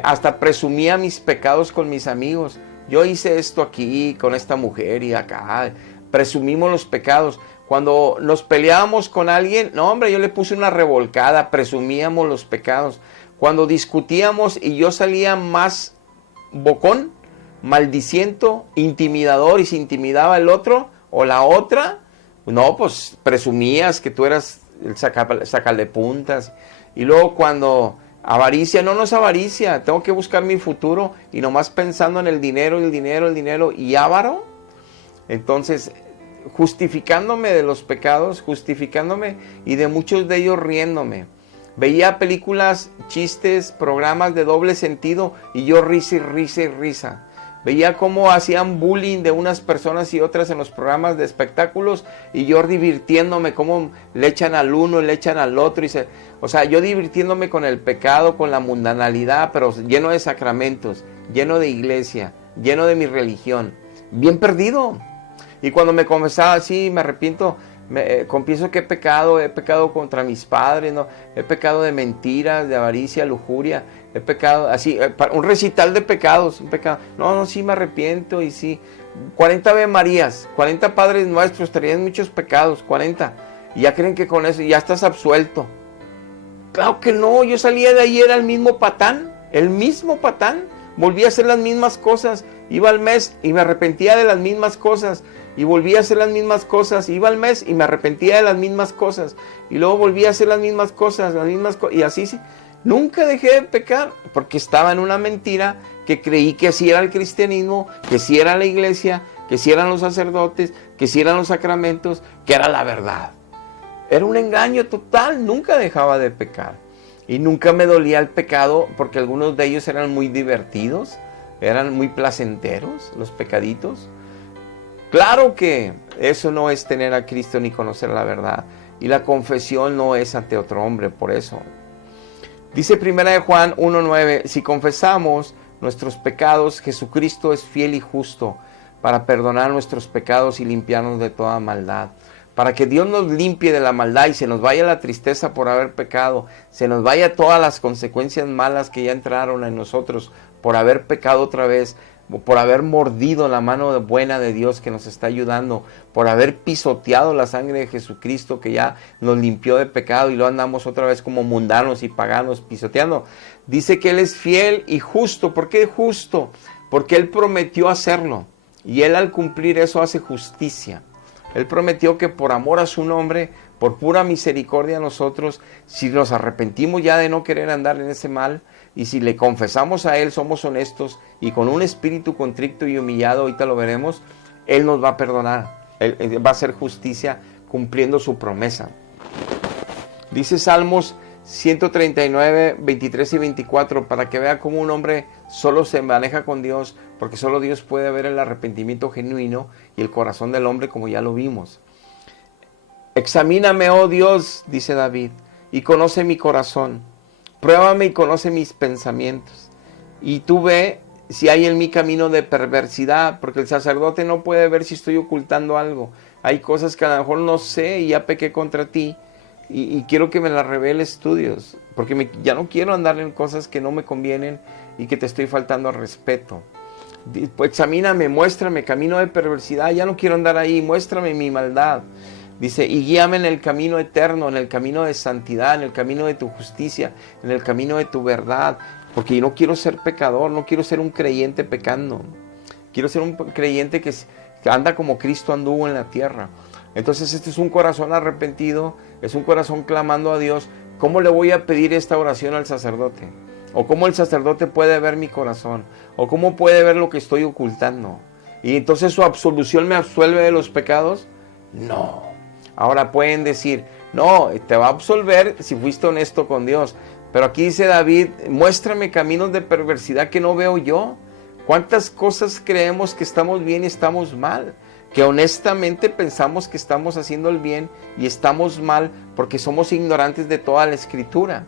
hasta presumía mis pecados con mis amigos. Yo hice esto aquí con esta mujer y acá, presumimos los pecados. Cuando nos peleábamos con alguien, no hombre, yo le puse una revolcada, presumíamos los pecados. Cuando discutíamos y yo salía más bocón, maldiciento, intimidador, y se intimidaba el otro o la otra, no, pues presumías que tú eras el sacalepuntas. Y luego cuando avaricia, no es avaricia, tengo que buscar mi futuro y nomás pensando en el dinero, y avaro. Entonces, justificándome de los pecados, justificándome y de muchos de ellos riéndome. Veía películas, chistes, programas de doble sentido y yo risa y risa y risa. Veía cómo hacían bullying de unas personas y otras en los programas de espectáculos y yo divirtiéndome, cómo le echan al uno, le echan al otro. Yo divirtiéndome con el pecado, con la mundanalidad, pero lleno de sacramentos, lleno de iglesia, lleno de mi religión, bien perdido. Y cuando me confesaba así, me arrepiento, confieso que he pecado contra mis padres, ¿no? He pecado de mentiras, de avaricia, lujuria, he pecado así, un recital de pecados, un pecado. No, sí me arrepiento y sí. 40 Ave Marías, 40 Padres Nuestros, traían muchos pecados, 40. Y ya creen que con eso ya estás absuelto. Claro que no, yo salía de ahí, era el mismo patán, volvía a hacer las mismas cosas, iba al mes y me arrepentía de las mismas cosas. Y volvía a hacer las mismas cosas, iba al mes y me arrepentía de las mismas cosas. Y luego volvía a hacer las mismas cosas, y así sí. Nunca dejé de pecar, porque estaba en una mentira, que creí que así era el cristianismo, que así era la iglesia, que así eran los sacerdotes, que así eran los sacramentos, que era la verdad. Era un engaño total, nunca dejaba de pecar. Y nunca me dolía el pecado, porque algunos de ellos eran muy divertidos, eran muy placenteros, los pecaditos. Claro que eso no es tener a Cristo ni conocer la verdad. Y la confesión no es ante otro hombre, por eso. Dice 1 Juan 1:9, si confesamos nuestros pecados, Jesucristo es fiel y justo para perdonar nuestros pecados y limpiarnos de toda maldad. Para que Dios nos limpie de la maldad y se nos vaya la tristeza por haber pecado, se nos vaya todas las consecuencias malas que ya entraron en nosotros por haber pecado otra vez, por haber mordido la mano buena de Dios que nos está ayudando, por haber pisoteado la sangre de Jesucristo que ya nos limpió de pecado y lo andamos otra vez como mundanos y paganos pisoteando. Dice que Él es fiel y justo. ¿Por qué justo? Porque Él prometió hacerlo y Él al cumplir eso hace justicia. Él prometió que por amor a su nombre, por pura misericordia a nosotros, si nos arrepentimos ya de no querer andar en ese mal, y si le confesamos a Él, somos honestos, y con un espíritu contrito y humillado, ahorita lo veremos, Él nos va a perdonar. Él va a hacer justicia cumpliendo su promesa. Dice Salmos 139, 23 y 24, para que vea cómo un hombre solo se maneja con Dios, porque solo Dios puede ver el arrepentimiento genuino y el corazón del hombre, como ya lo vimos. Examíname, oh Dios, dice David, y conoce mi corazón. Pruébame y conoce mis pensamientos. Y tú ve si hay en mí camino de perversidad, porque el sacerdote no puede ver si estoy ocultando algo. Hay cosas que a lo mejor no sé y ya pequé contra ti. Y quiero que me las reveles tú, Dios, porque ya no quiero andar en cosas que no me convienen y que te estoy faltando al respeto. Pues examíname, muéstrame camino de perversidad, ya no quiero andar ahí, muéstrame mi maldad. Dice, y guíame en el camino eterno, en el camino de santidad, en el camino de tu justicia, en el camino de tu verdad, porque yo no quiero ser pecador, no quiero ser un creyente pecando. Quiero ser un creyente que anda como Cristo anduvo en la tierra. Entonces este es un corazón arrepentido, es un corazón clamando a Dios. ¿Cómo le voy a pedir esta oración al sacerdote? ¿O cómo el sacerdote puede ver mi corazón? ¿O cómo puede ver lo que estoy ocultando? ¿Y entonces su absolución me absuelve de los pecados? No. Ahora pueden decir, no, te va a absolver si fuiste honesto con Dios. Pero aquí dice David, muéstrame caminos de perversidad que no veo yo. ¿Cuántas cosas creemos que estamos bien y estamos mal? Que honestamente pensamos que estamos haciendo el bien y estamos mal porque somos ignorantes de toda la Escritura.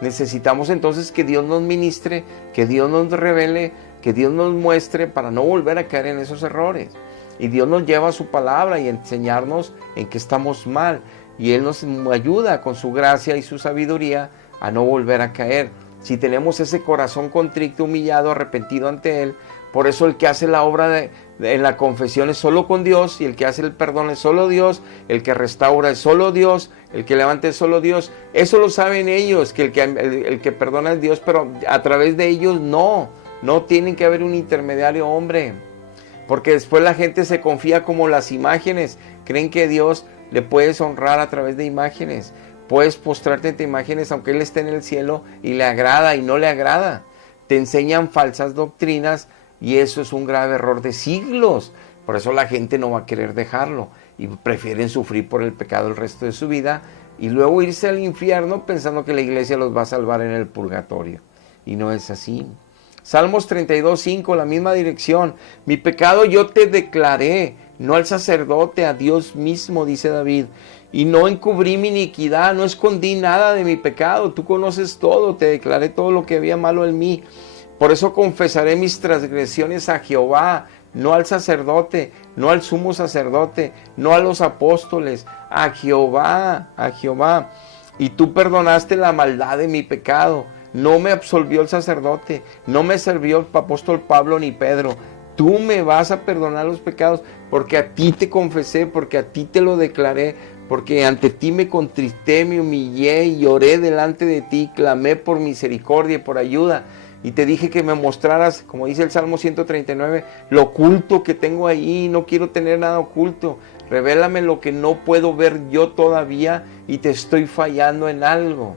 Necesitamos entonces que Dios nos ministre, que Dios nos revele, que Dios nos muestre para no volver a caer en esos errores. Y Dios nos lleva a su palabra y enseñarnos en que estamos mal. Y Él nos ayuda con su gracia y su sabiduría a no volver a caer. Si tenemos ese corazón contrito, humillado, arrepentido ante Él, por eso el que hace la obra en la confesión es solo con Dios, y el que hace el perdón es solo Dios, el que restaura es solo Dios, el que levanta es solo Dios. Eso lo saben ellos, que el que perdona es Dios, pero a través de ellos no tiene que haber un intermediario hombre, porque después la gente se confía como las imágenes, creen que Dios le puedes honrar a través de imágenes, puedes postrarte ante imágenes aunque Él esté en el cielo y le agrada y no le agrada. Te enseñan falsas doctrinas y eso es un grave error de siglos. Por eso la gente no va a querer dejarlo y prefieren sufrir por el pecado el resto de su vida y luego irse al infierno pensando que la iglesia los va a salvar en el purgatorio. Y no es así. Salmos 32:5, la misma dirección. Mi pecado yo te declaré, no al sacerdote, a Dios mismo, dice David. Y no encubrí mi iniquidad, no escondí nada de mi pecado. Tú conoces todo, te declaré todo lo que había malo en mí. Por eso confesaré mis transgresiones a Jehová, no al sacerdote, no al sumo sacerdote, no a los apóstoles, a Jehová, a Jehová. Y tú perdonaste la maldad de mi pecado. No me absolvió el sacerdote, no me sirvió el apóstol Pablo ni Pedro. Tú me vas a perdonar los pecados porque a ti te confesé, porque a ti te lo declaré, porque ante ti me contrité, me humillé y lloré delante de ti, clamé por misericordia y por ayuda. Y te dije que me mostraras, como dice el Salmo 139, lo oculto que tengo ahí. No quiero tener nada oculto. Revélame lo que no puedo ver yo todavía y te estoy fallando en algo.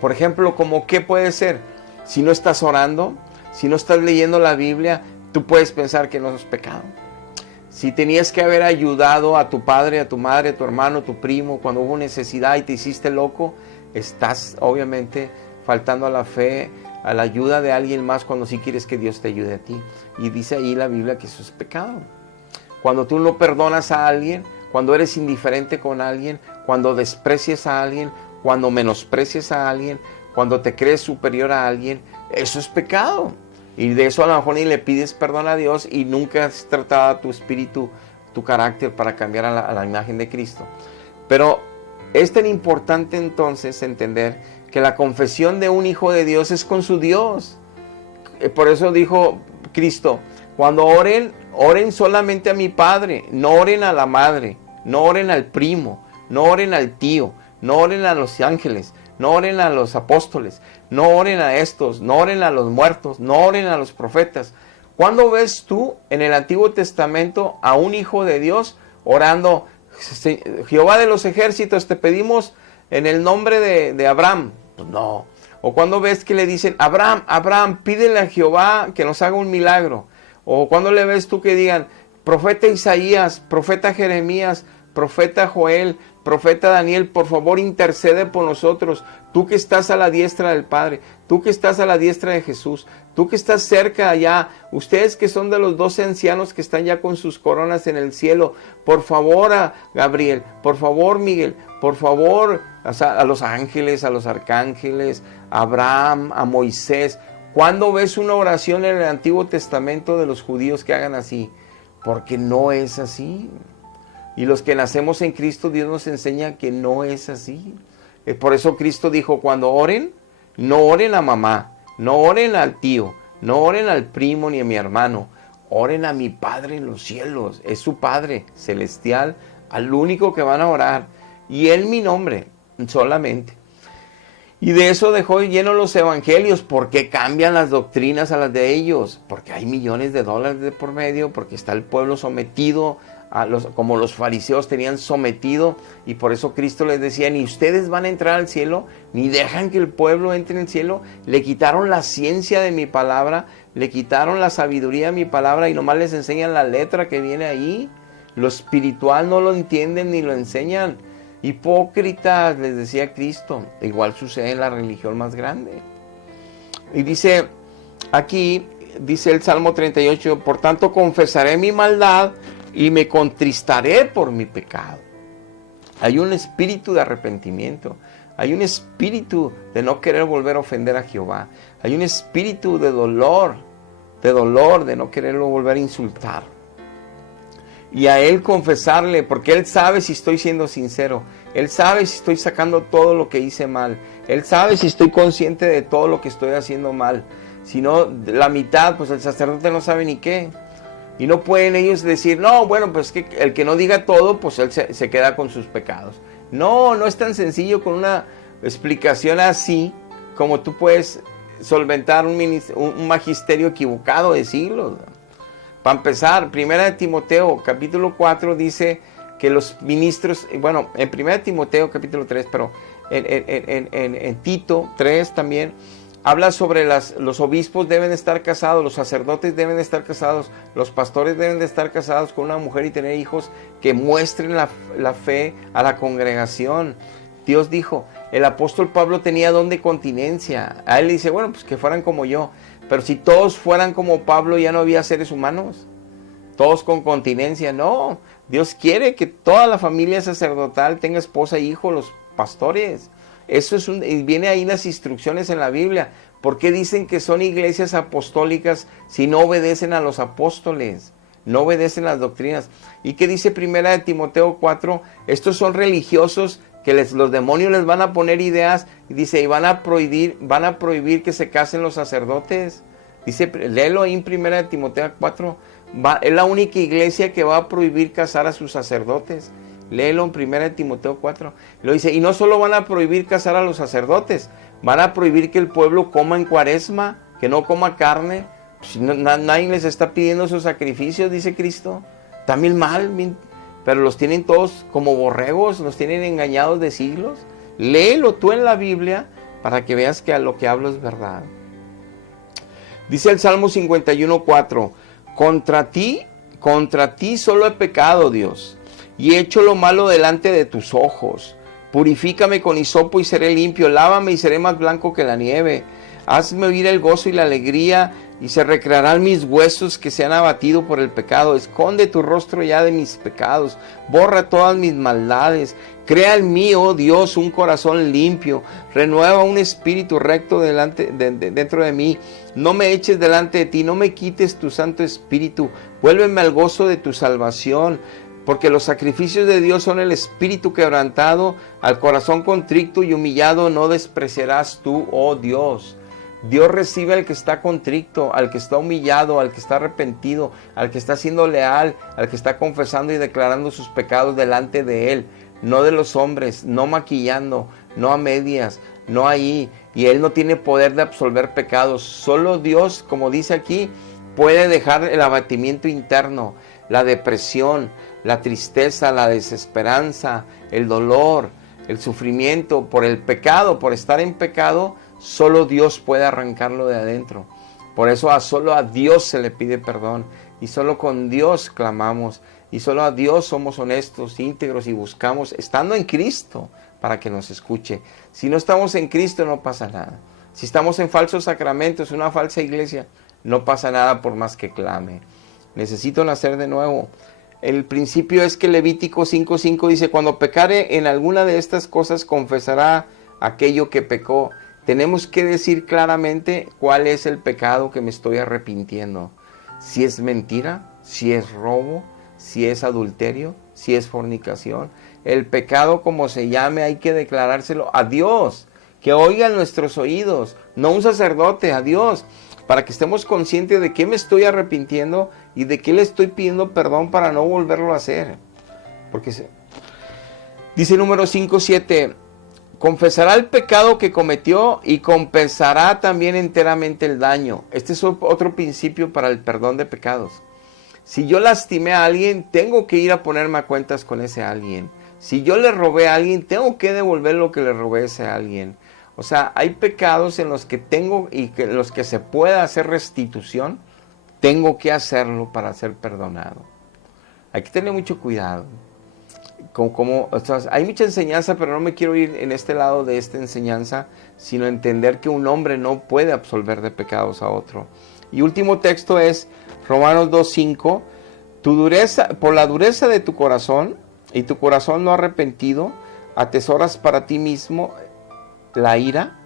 Por ejemplo, ¿como qué puede ser? Si no estás orando, si no estás leyendo la Biblia, tú puedes pensar que no es pecado. Si tenías que haber ayudado a tu padre, a tu madre, a tu hermano, a tu primo, cuando hubo necesidad y te hiciste loco, estás obviamente faltando a la fe, a la ayuda de alguien más cuando sí quieres que Dios te ayude a ti. Y dice ahí la Biblia que eso es pecado. Cuando tú no perdonas a alguien, cuando eres indiferente con alguien, cuando desprecias a alguien, cuando menosprecias a alguien, cuando te crees superior a alguien, eso es pecado. Y de eso a lo mejor ni le pides perdón a Dios y nunca has tratado tu espíritu, tu carácter para cambiar a la imagen de Cristo. Pero es tan importante entonces entender que la confesión de un hijo de Dios es con su Dios. Por eso dijo Cristo, cuando oren, oren solamente a mi Padre, no oren a la madre, no oren al primo, no oren al tío, no oren a los ángeles, no oren a los apóstoles, no oren a estos, no oren a los muertos, no oren a los profetas, ¿Cuándo ves tú en el Antiguo Testamento a un hijo de Dios orando, Jehová de los ejércitos, te pedimos en el nombre de Abraham? Pues no. O cuando ves que le dicen, Abraham, Abraham, pídele a Jehová que nos haga un milagro. O cuando le ves tú que digan, profeta Isaías, profeta Jeremías, profeta Joel, profeta Daniel, por favor intercede por nosotros. Tú que estás a la diestra del Padre, tú que estás a la diestra de Jesús, tú que estás cerca allá, ustedes que son de los 12 ancianos que están ya con sus coronas en el cielo, por favor a Gabriel, por favor Miguel, por favor a los ángeles, a los arcángeles, a Abraham, a Moisés. ¿Cuándo ves una oración en el Antiguo Testamento de los judíos que hagan así? Porque no es así. Y los que nacemos en Cristo, Dios nos enseña que no es así. Por eso Cristo dijo, cuando oren, no oren a mamá, no oren al tío, no oren al primo ni a mi hermano, oren a mi Padre en los cielos. Es su Padre celestial, al único que van a orar. Y en mi nombre, solamente. Y de eso dejó llenos los evangelios. ¿Por qué cambian las doctrinas a las de ellos? Porque hay millones de dólares de por medio, porque está el pueblo sometido, como los fariseos tenían sometido, y por eso Cristo les decía, ni ustedes van a entrar al cielo, ni dejan que el pueblo entre en el cielo. Le quitaron la ciencia de mi palabra, le quitaron la sabiduría de mi palabra, y nomás les enseñan la letra que viene ahí. Lo espiritual no lo entienden ni lo enseñan. Hipócritas, les decía Cristo. Igual sucede en la religión más grande. Y dice aquí, dice el Salmo 38, por tanto confesaré mi maldad y me contristaré por mi pecado. Hay un espíritu de arrepentimiento. Hay un espíritu de no querer volver a ofender a Jehová. Hay un espíritu de dolor, de no quererlo volver a insultar. Y a Él confesarle, porque Él sabe si estoy siendo sincero. Él sabe si estoy sacando todo lo que hice mal. Él sabe si estoy consciente de todo lo que estoy haciendo mal. Si no, la mitad, pues el sacerdote no sabe ni qué. Y no pueden ellos decir, no, bueno, pues que el que no diga todo, pues él se queda con sus pecados. No, no es tan sencillo con una explicación así como tú puedes solventar un magisterio equivocado de siglos. Para empezar, 1 Timoteo capítulo 4 dice que los ministros, bueno, en 1 Timoteo capítulo 3, pero en Tito 3 también, habla sobre los obispos deben estar casados, los sacerdotes deben estar casados, los pastores deben de estar casados con una mujer y tener hijos que muestren la fe a la congregación. Dios dijo, el apóstol Pablo tenía don de continencia. A él le dice, bueno, pues que fueran como yo. Pero si todos fueran como Pablo, ya no había seres humanos. Todos con continencia. No, Dios quiere que toda la familia sacerdotal tenga esposa e hijo, los pastores. Eso viene ahí las instrucciones en la Biblia. ¿Por qué dicen que son iglesias apostólicas si no obedecen a los apóstoles? No obedecen las doctrinas. ¿Y qué dice 1 Timoteo 4? Estos son religiosos que los demonios les van a poner ideas, y dice, y van a prohibir que se casen los sacerdotes. Dice, léelo ahí en 1 Timoteo 4, es la única iglesia que va a prohibir casar a sus sacerdotes. Léelo en 1 Timoteo 4. Lo dice, y no solo van a prohibir casar a los sacerdotes, van a prohibir que el pueblo coma en cuaresma, que no coma carne. Pues, nadie les está pidiendo sus sacrificios, dice Cristo. También mal, pero los tienen todos como borregos, los tienen engañados de siglos. Léelo tú en la Biblia para que veas que a lo que hablo es verdad. Dice el Salmo 51:4, contra ti solo he pecado, Dios, y he hecho lo malo delante de tus ojos. Purifícame con hisopo y seré limpio, lávame y seré más blanco que la nieve. Hazme oír el gozo y la alegría, y se recrearán mis huesos que se han abatido por el pecado. Esconde tu rostro ya de mis pecados, borra todas mis maldades. Crea en mí, oh Dios, un corazón limpio, renueva un espíritu recto dentro de mí. No me eches delante de ti, no me quites tu Santo Espíritu. Vuélveme al gozo de tu salvación, porque los sacrificios de Dios son el espíritu quebrantado, al corazón contrito y humillado no despreciarás tú, oh Dios. Dios recibe al que está contrito, al que está humillado, al que está arrepentido, al que está siendo leal, al que está confesando y declarando sus pecados delante de Él, no de los hombres, no maquillando, no a medias, no ahí. Y Él no tiene poder de absolver pecados. Solo Dios, como dice aquí, puede dejar el abatimiento interno, la depresión, la tristeza, la desesperanza, el dolor, el sufrimiento por el pecado, por estar en pecado. Solo Dios puede arrancarlo de adentro. Por eso solo a Dios se le pide perdón y solo con Dios clamamos y solo a Dios somos honestos, íntegros y buscamos, estando en Cristo, para que nos escuche. Si no estamos en Cristo no pasa nada. Si estamos en falsos sacramentos, una falsa iglesia, no pasa nada por más que clame. Necesito nacer de nuevo. El principio es que Levítico 5:5 dice, cuando pecare en alguna de estas cosas, confesará aquello que pecó. Tenemos que decir claramente cuál es el pecado que me estoy arrepintiendo. Si es mentira, si es robo, si es adulterio, si es fornicación. El pecado, como se llame, hay que declarárselo a Dios. Que oigan nuestros oídos, no un sacerdote, a Dios. Para que estemos conscientes de qué me estoy arrepintiendo y de qué le estoy pidiendo perdón para no volverlo a hacer. Porque dice número 5:7, confesará el pecado que cometió y compensará también enteramente el daño. Este es otro principio para el perdón de pecados. Si yo lastimé a alguien, tengo que ir a ponerme a cuentas con ese alguien. Si yo le robé a alguien, tengo que devolver lo que le robé a ese alguien. O sea, hay pecados en los que tengo y que en los que se puede hacer restitución, tengo que hacerlo para ser perdonado. Hay que tener mucho cuidado. O sea, hay mucha enseñanza, pero no me quiero ir en este lado de esta enseñanza, sino entender que un hombre no puede absolver de pecados a otro. Y último texto es Romanos 2:5. Por la dureza de tu corazón y tu corazón no arrepentido, atesoras para ti mismo la ira,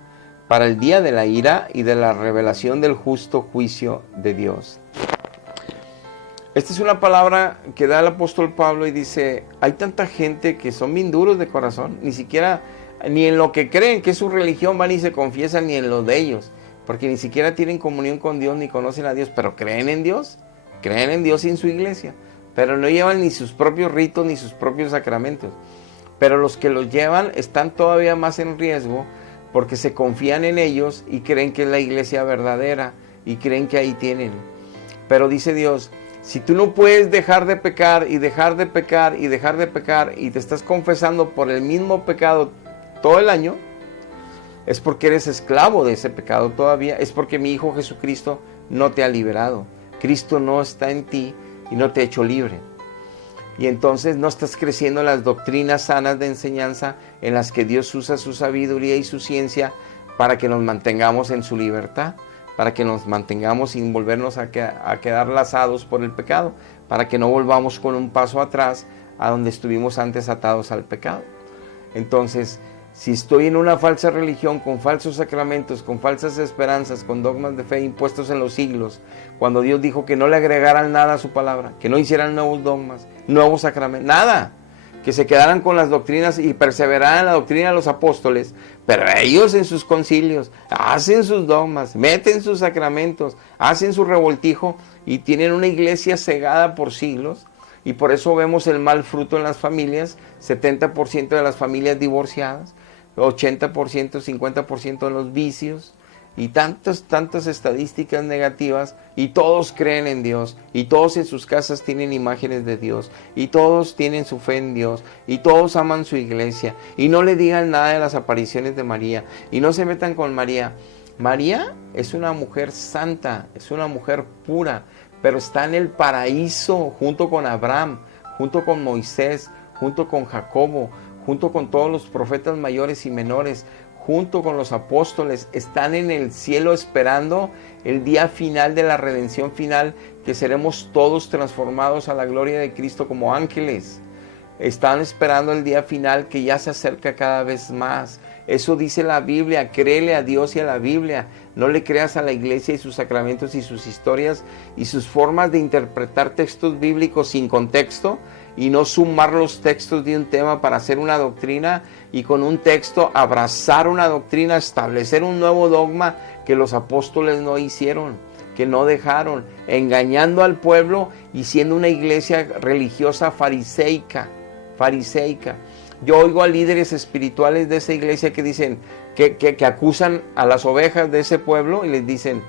para el día de la ira y de la revelación del justo juicio de Dios. Esta es una palabra que da el apóstol Pablo y dice, hay tanta gente que son bien duros de corazón, ni siquiera, ni en lo que creen que es su religión van y se confiesan, ni en lo de ellos, porque ni siquiera tienen comunión con Dios, ni conocen a Dios, pero creen en Dios y en su iglesia, pero no llevan ni sus propios ritos, ni sus propios sacramentos. Pero los que los llevan están todavía más en riesgo porque se confían en ellos y creen que es la iglesia verdadera y creen que ahí tienen. Pero dice Dios, si tú no puedes dejar de pecar y dejar de pecar y dejar de pecar y te estás confesando por el mismo pecado todo el año, es porque eres esclavo de ese pecado todavía, es porque mi Hijo Jesucristo no te ha liberado. Cristo no está en ti y no te ha hecho libre. Y entonces no estás creciendo en las doctrinas sanas de enseñanza en las que Dios usa su sabiduría y su ciencia para que nos mantengamos en su libertad, para que nos mantengamos sin volvernos a quedar lazados por el pecado, para que no volvamos con un paso atrás a donde estuvimos antes atados al pecado. Entonces, si estoy en una falsa religión, con falsos sacramentos, con falsas esperanzas, con dogmas de fe impuestos en los siglos, cuando Dios dijo que no le agregaran nada a su palabra, que no hicieran nuevos dogmas, nuevos sacramentos, nada, que se quedaran con las doctrinas y perseveraran en la doctrina de los apóstoles, pero ellos en sus concilios hacen sus dogmas, meten sus sacramentos, hacen su revoltijo y tienen una iglesia cegada por siglos. Y por eso vemos el mal fruto en las familias, 70% de las familias divorciadas, 80%, 50% en los vicios y tantas estadísticas negativas, y todos creen en Dios y todos en sus casas tienen imágenes de Dios y todos tienen su fe en Dios y todos aman su iglesia y no le digan nada de las apariciones de María y no se metan con María. María es una mujer santa, es una mujer pura, pero está en el paraíso junto con Abraham, junto con Moisés, junto con Jacobo, junto con todos los profetas mayores y menores, junto con los apóstoles. Están en el cielo esperando el día final de la redención final, que seremos todos transformados a la gloria de Cristo como ángeles. Están esperando el día final que ya se acerca cada vez más. Eso dice la Biblia, créele a Dios y a la Biblia. No le creas a la iglesia y sus sacramentos y sus historias y sus formas de interpretar textos bíblicos sin contexto y no sumar los textos de un tema para hacer una doctrina y con un texto abrazar una doctrina, establecer un nuevo dogma que los apóstoles no hicieron, que no dejaron, engañando al pueblo y siendo una iglesia religiosa fariseica. Yo oigo a líderes espirituales de esa iglesia que dicen, que acusan a las ovejas de ese pueblo y les dicen,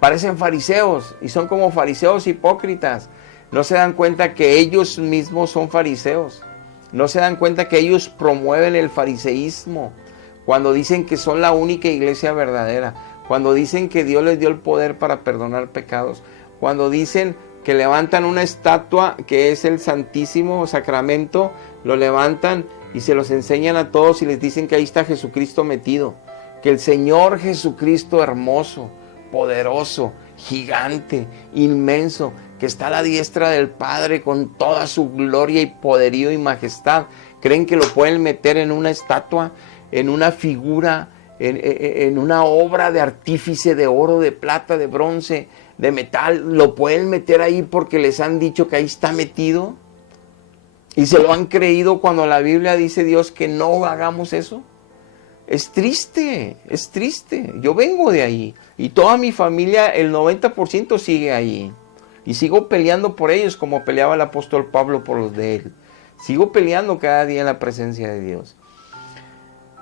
Parecen fariseos y son como fariseos hipócritas. No se dan cuenta que ellos mismos son fariseos. No se dan cuenta que ellos promueven el fariseísmo. Cuando dicen que son la única iglesia verdadera. Cuando dicen que Dios les dio el poder para perdonar pecados. Cuando dicen que levantan una estatua que es el Santísimo Sacramento. Lo levantan y se los enseñan a todos y les dicen que ahí está Jesucristo metido. Que el Señor Jesucristo hermoso, poderoso, gigante, inmenso, que está a la diestra del Padre con toda su gloria y poderío y majestad. ¿Creen que lo pueden meter en una estatua, en una figura, en una obra de artífice de oro, de plata, de bronce, de metal? ¿Lo pueden meter ahí porque les han dicho que ahí está metido? ¿Y se lo han creído cuando la Biblia dice Dios que no hagamos eso? Es triste, es triste. Yo vengo de ahí y toda mi familia, el 90% sigue ahí. Y sigo peleando por ellos como peleaba el apóstol Pablo por los de él. Sigo peleando cada día en la presencia de Dios.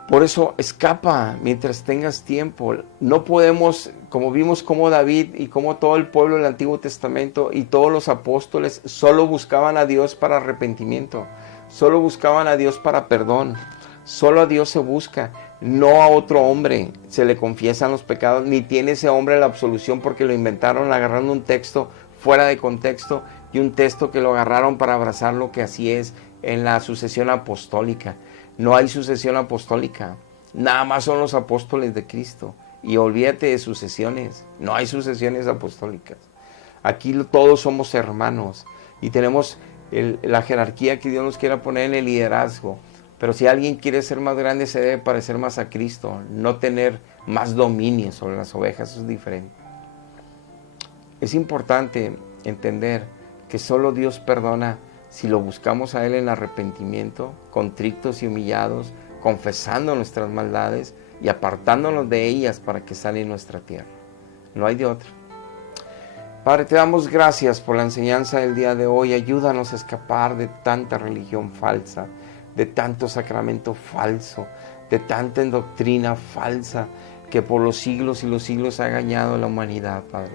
Por eso escapa mientras tengas tiempo. No podemos, como vimos como David y como todo el pueblo del Antiguo Testamento y todos los apóstoles solo buscaban a Dios para arrepentimiento. Solo buscaban a Dios para perdón. Solo a Dios se busca. No a otro hombre se le confiesan los pecados, ni tiene ese hombre la absolución porque lo inventaron agarrando un texto fuera de contexto y un texto que lo agarraron para abrazar lo que así es en la sucesión apostólica. No hay sucesión apostólica, nada más son los apóstoles de Cristo y olvídate de sucesiones, no hay sucesiones apostólicas. Aquí todos somos hermanos y tenemos la jerarquía que Dios nos quiera poner en el liderazgo. Pero si alguien quiere ser más grande, se debe parecer más a Cristo, no tener más dominio sobre las ovejas, eso es diferente. Es importante entender que solo Dios perdona si lo buscamos a Él en arrepentimiento, contritos y humillados, confesando nuestras maldades y apartándonos de ellas para que salga en nuestra tierra. No hay de otra. Padre, te damos gracias por la enseñanza del día de hoy. Ayúdanos a escapar de tanta religión falsa, de tanto sacramento falso, de tanta doctrina falsa que por los siglos y los siglos ha engañado a la humanidad, Padre.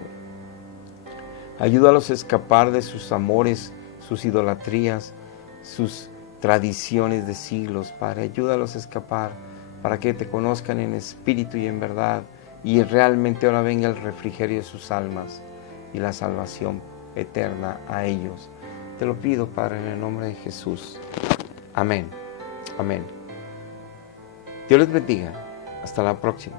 Ayúdalos a escapar de sus amores, sus idolatrías, sus tradiciones de siglos, Padre. Ayúdalos a escapar para que te conozcan en espíritu y en verdad y realmente ahora venga el refrigerio de sus almas y la salvación eterna a ellos. Te lo pido, Padre, en el nombre de Jesús. Amén. Amén. Dios les bendiga. Hasta la próxima.